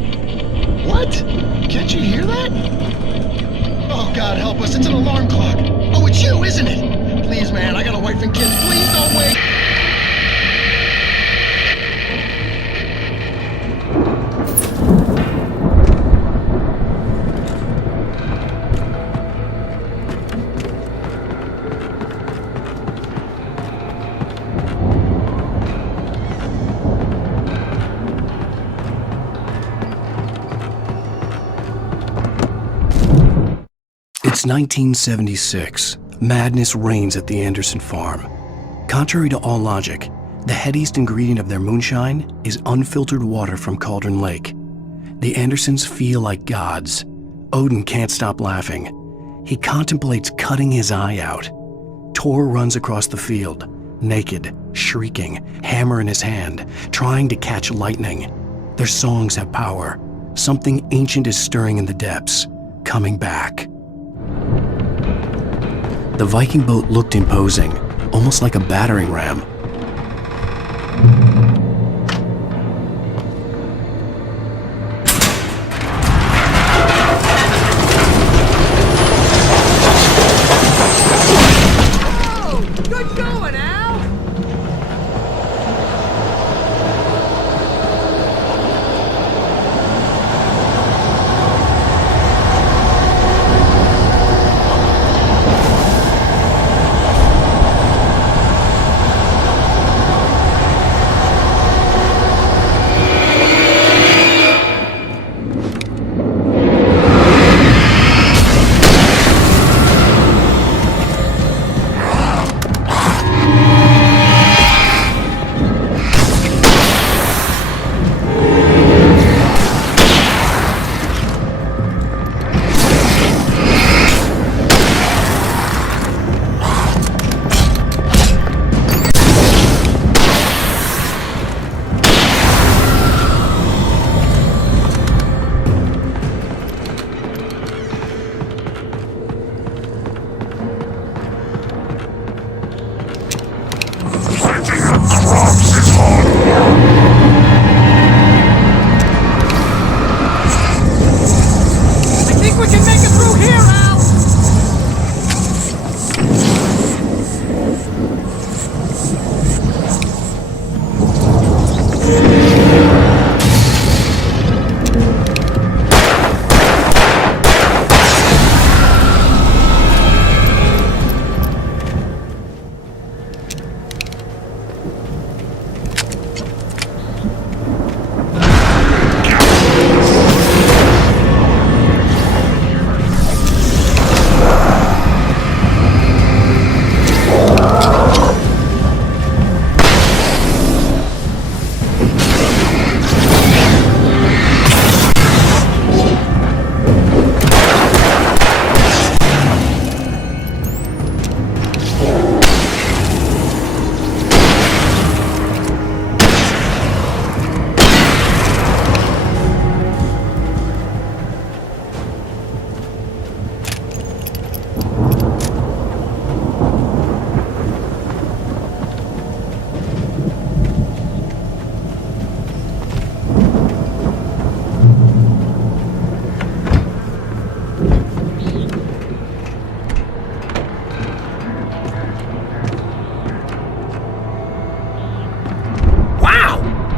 What? Can't you hear that? Oh, God help us, it's an alarm clock. Oh, it's you, isn't it? Please, man, I got a wife and kids. Please don't wait. 1976. Madness reigns at the Anderson farm. Contrary to all logic, the headiest ingredient of their moonshine is unfiltered water from Cauldron Lake. The Andersons feel like gods. Odin can't stop laughing. He contemplates cutting his eye out. Tor runs across the field, naked, shrieking, hammer in his hand, trying to catch lightning. Their songs have power. Something ancient is stirring in the depths, coming back. The Viking boat looked imposing, almost like a battering ram. Good going, Al!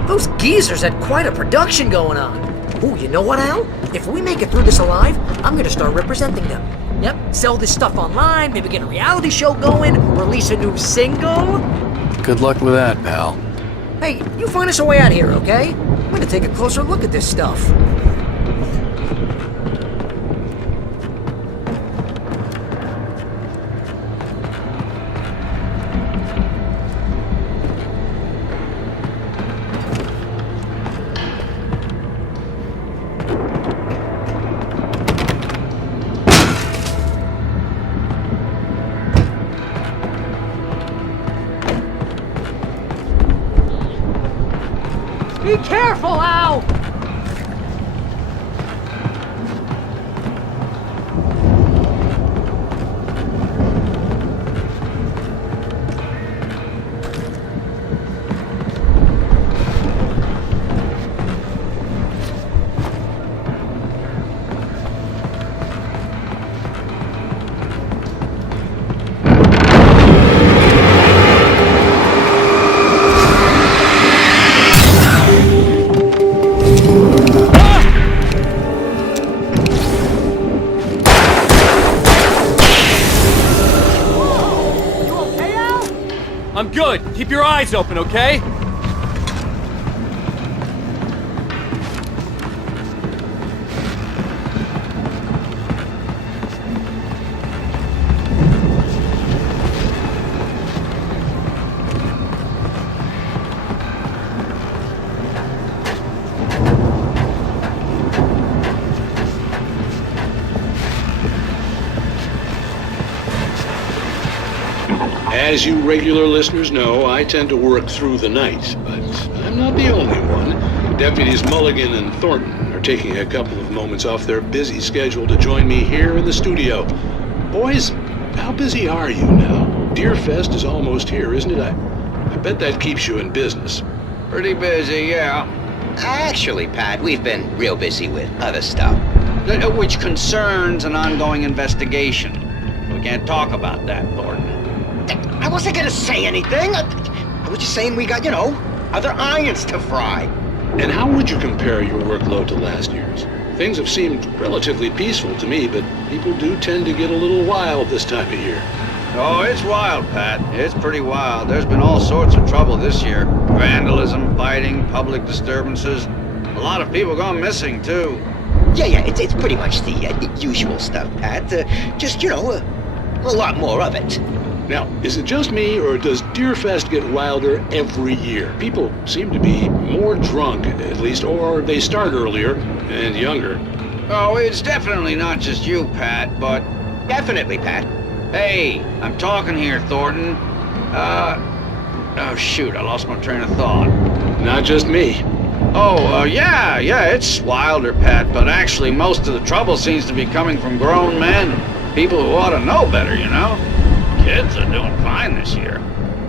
Those geezers had quite a production going on. Ooh, you know what, Al? If we make it through this alive, I'm gonna start representing them. Yep, sell this stuff online, maybe get a reality show going, release a new single. Good luck with that, pal. Hey, you find us a way out here, okay? I'm gonna take a closer look at this stuff. Be careful, Al! I'm good. Keep your eyes open, okay? As you regular listeners know, I tend to work through the night, but I'm not the only one. Deputies Mulligan and Thornton are taking a couple of moments off their busy schedule to join me here in the studio. Boys, how busy are you now? Deerfest is almost here, isn't it? I bet that keeps you in business. Pretty busy, yeah. Actually, Pat, we've been real busy with other stuff, which concerns an ongoing investigation. We can't talk about that, Thornton. I wasn't gonna say anything. I was just saying we got, other irons to fry. And how would you compare your workload to last year's? Things have seemed relatively peaceful to me, but people do tend to get a little wild this time of year. Oh, it's wild, Pat. It's pretty wild. There's been all sorts of trouble this year. Vandalism, fighting, public disturbances. A lot of people gone missing, too. Yeah, it's pretty much the usual stuff, Pat. Just, a lot more of it. Now, is it just me, or does Deerfest get wilder every year? People seem to be more drunk, at least, or they start earlier and younger. Oh, it's definitely not just you, Pat, but... Definitely, Pat. Hey, I'm talking here, Thornton. Oh, shoot, I lost my train of thought. Not just me. Yeah, it's wilder, Pat, but actually most of the trouble seems to be coming from grown men. People who ought to know better, Kids are doing fine this year.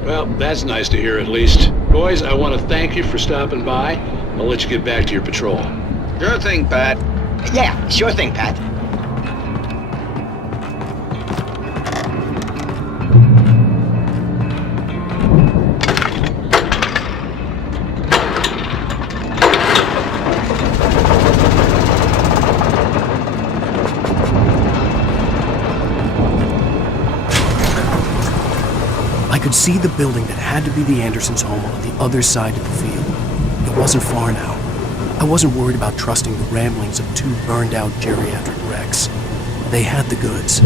Well, that's nice to hear at least. Boys, I want to thank you for stopping by. I'll let you get back to your patrol. Sure thing, Pat. Yeah, sure thing, Pat. I could see the building that had to be the Andersons' home on the other side of the field. It wasn't far now. I wasn't worried about trusting the ramblings of two burned-out geriatric wrecks. They had the goods.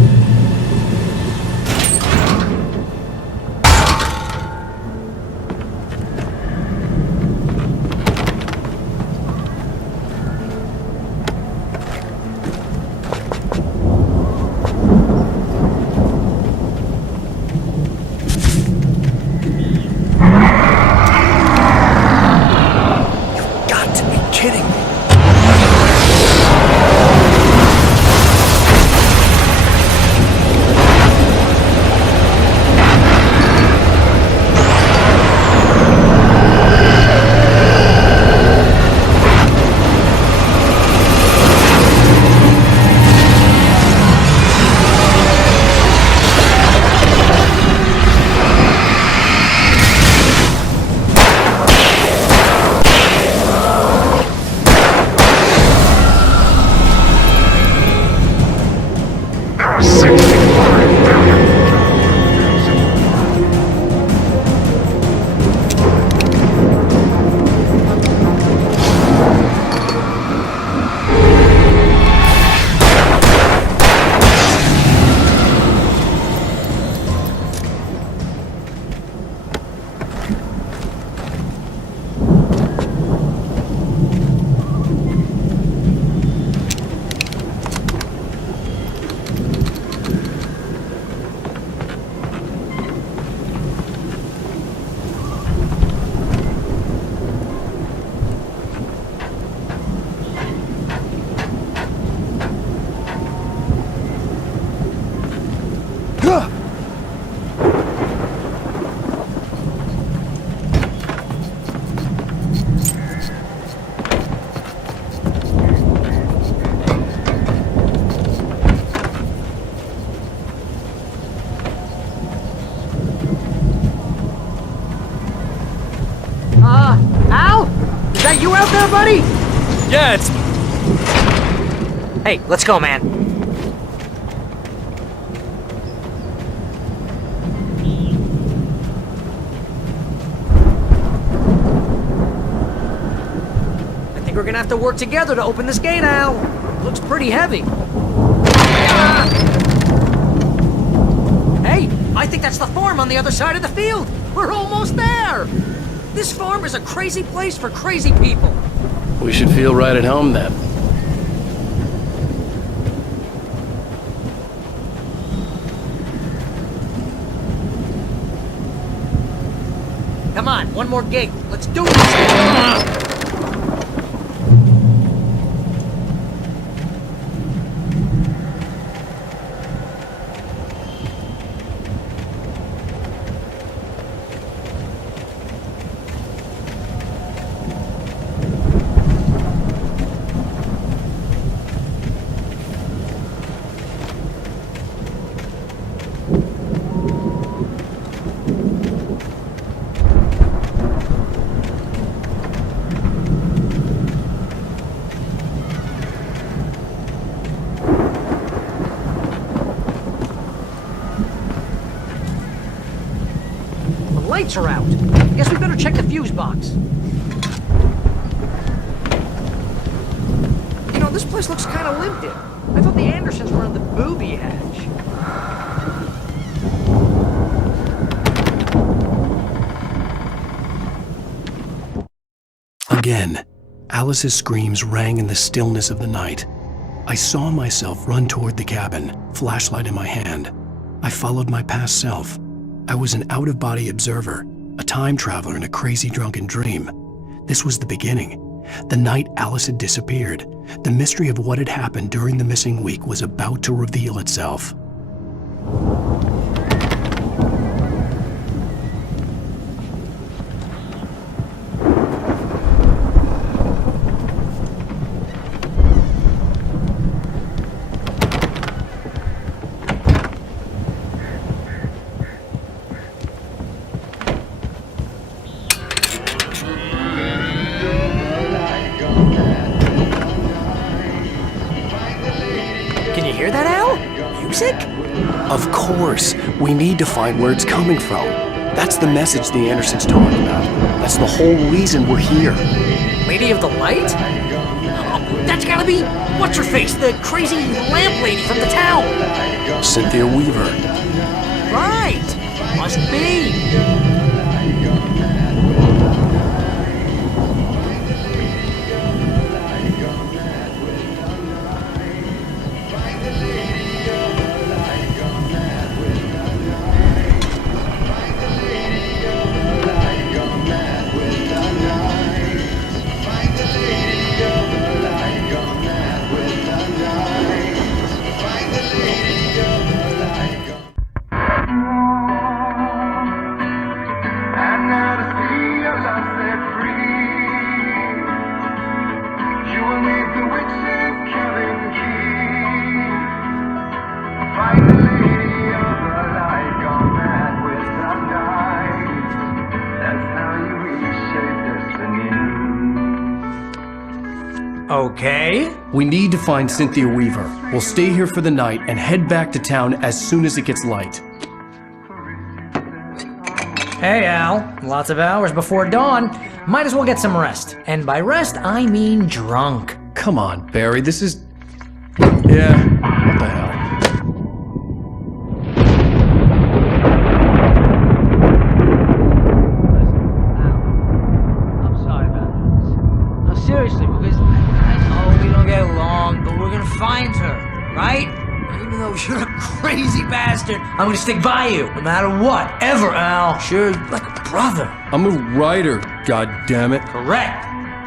Al? Is that you out there, buddy? Yeah, it's... Hey, let's go, man. I think we're gonna have to work together to open this gate, Al. Looks pretty heavy. Hey, I think that's the farm on the other side of the field. We're almost there. This farm is a crazy place for crazy people. We should feel right at home then. One more gate. Let's do it! Lights are out. Guess we better check the fuse box. You know, this place looks kind of lived in. I thought the Andersons were on the booby hatch. Again, Alice's screams rang in the stillness of the night. I saw myself run toward the cabin, flashlight in my hand. I followed my past self. I was an out-of-body observer, a time traveler in a crazy drunken dream. This was the beginning. The night Alice had disappeared. The mystery of what had happened during the missing week was about to reveal itself. Of course, we need to find where it's coming from. That's the message the Andersons talking about. That's the whole reason we're here. Lady of the Light? Oh, that's gotta be what's-her-face, the crazy lamp lady from the town. Cynthia Weaver. Right, must be. Okay. We need to find Cynthia Weaver. We'll stay here for the night and head back to town as soon as it gets light. Hey, Al. Lots of hours before dawn. Might as well get some rest. And by rest, I mean drunk. Come on, Barry, this is... Yeah, what the hell? Seriously, because I know we don't get along, but we're gonna find her, right? Even though you're a crazy bastard, I'm gonna stick by you, no matter what, ever, Al. Sure, like a brother. I'm a writer, goddammit. Correct.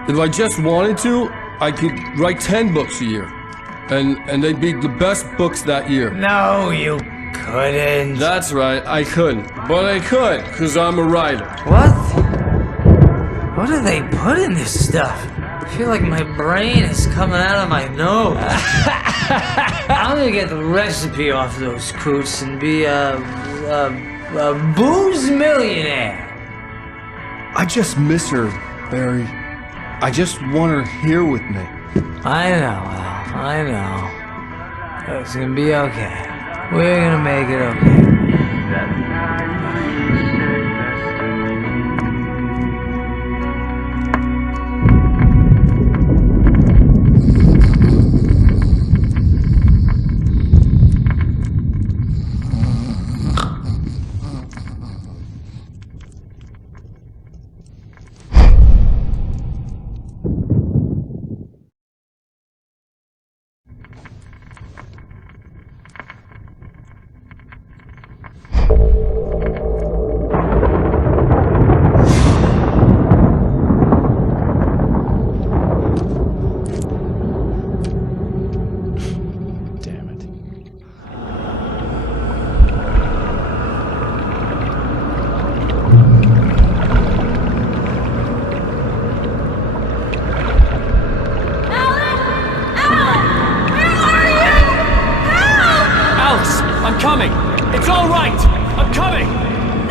If I just wanted to, I could write 10 books a year. And they'd be the best books that year. No, you couldn't. That's right, I couldn't. But I could, because I'm a writer. What? What do they put in this stuff? I feel like my brain is coming out of my nose. I'm gonna get the recipe off those coots and be a booze millionaire. I just miss her, Barry. I just want her here with me. I know, Al. I know. It's gonna be okay. We're gonna make it okay.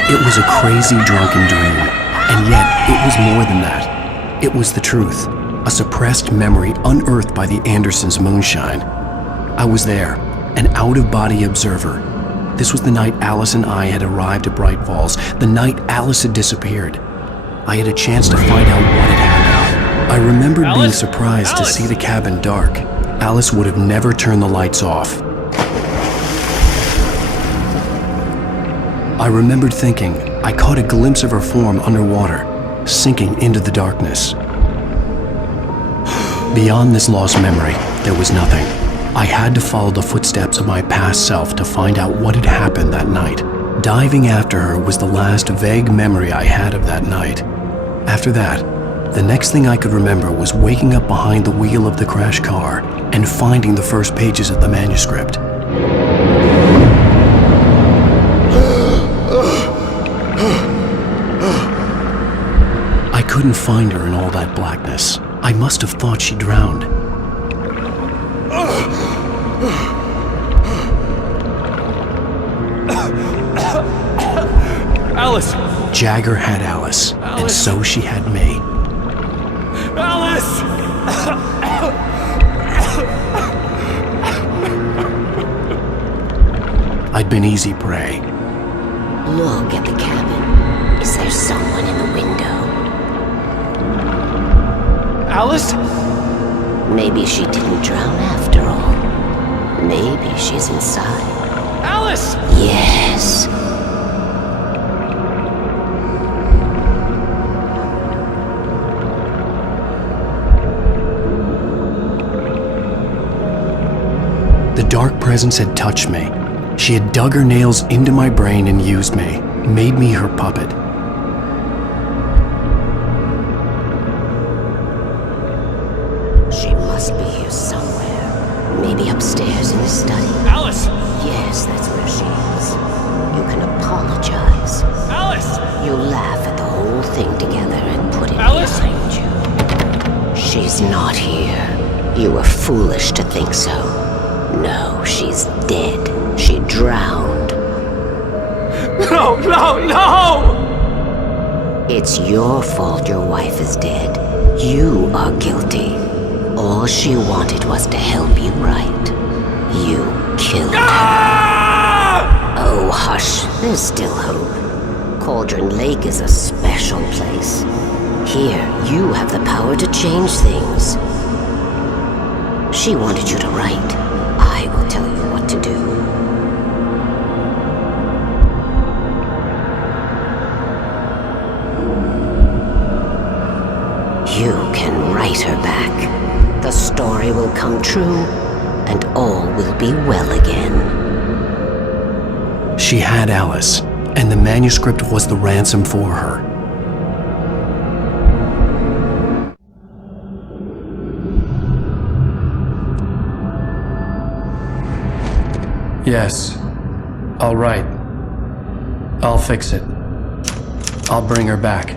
It was a crazy drunken dream, and yet it was more than that. It was the truth, a suppressed memory unearthed by the Andersons' moonshine. I was there, an out-of-body observer. This was the night Alice and I had arrived at Bright Falls, the night Alice had disappeared. I had a chance to find out what had happened. I remembered being surprised to see the cabin dark. Alice would have never turned the lights off. I remembered thinking I caught a glimpse of her form underwater, sinking into the darkness. Beyond this lost memory, there was nothing. I had to follow the footsteps of my past self to find out what had happened that night. Diving after her was the last vague memory I had of that night. After that, the next thing I could remember was waking up behind the wheel of the crashed car and finding the first pages of the manuscript. I couldn't find her in all that blackness. I must have thought she drowned. Alice! Jagger had Alice, and so she had me. Alice! I'd been easy prey. Look at the cabin. Is there someone in the window? Alice? Maybe she didn't drown after all. Maybe she's inside. Alice! Yes. The dark presence had touched me. She had dug her nails into my brain and used me, made me her puppet. She must be here somewhere. Maybe upstairs in the study. Alice! Yes, that's where she is. You can apologize. Alice! You laugh at the whole thing together and put it Alice? behind you. She's not here. You were foolish to think so. No, she's dead. She drowned. No, no, no! It's your fault your wife is dead. You are guilty. All she wanted was to help you right. You killed her. Oh, hush. There's still hope. Cauldron Lake is a special place. Here, you have the power to change things. She wanted you to write. I will tell you what to do. You can write her back. The story will come true, and all will be well again. She had Alice, and the manuscript was the ransom for her. Yes. All right. I'll fix it. I'll bring her back.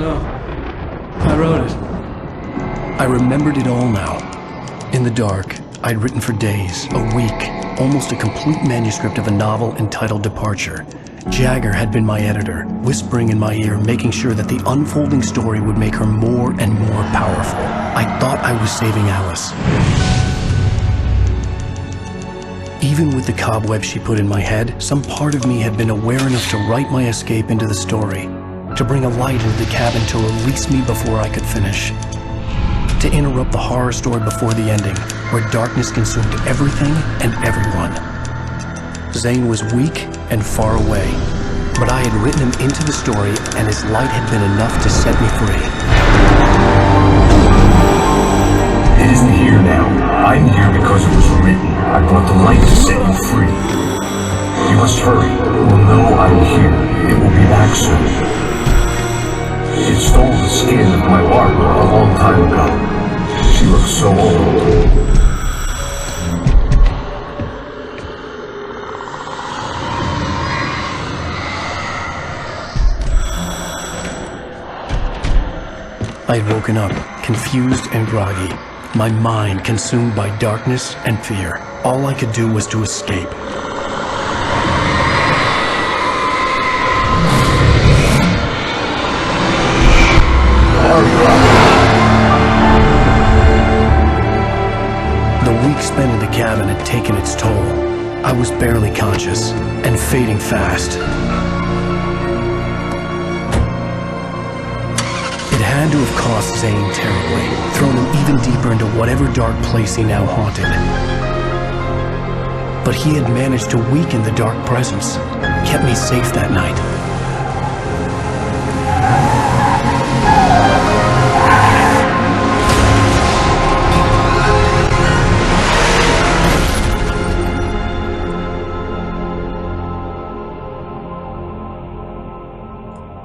No. I wrote it. I remembered it all now. In the dark, I'd written for days, a week, almost a complete manuscript of a novel entitled Departure. Jagger had been my editor, whispering in my ear, making sure that the unfolding story would make her more and more powerful. I thought I was saving Alice. Even with the cobwebs she put in my head, some part of me had been aware enough to write my escape into the story, to bring a light into the cabin to release me before I could finish, to interrupt the horror story before the ending, where darkness consumed everything and everyone. Zane was weak and far away, but I had written him into the story, and his light had been enough to set me free. It isn't here now. I'm here because it was written. I brought the light to set you free. You must hurry. You will know I am here. It will be back soon. It stole the skin of my Barbara a long time ago. She looks so old. I had woken up, confused and groggy. My mind consumed by darkness and fear. All I could do was to escape. The week spent in the cabin had taken its toll. I was barely conscious and fading fast. It had to have cost Zane terribly, thrown him even deeper into whatever dark place he now haunted. But he had managed to weaken the dark presence, kept me safe that night.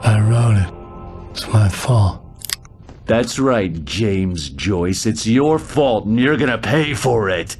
I wrote it. It's my fault. That's right, James Joyce. It's your fault and you're gonna pay for it.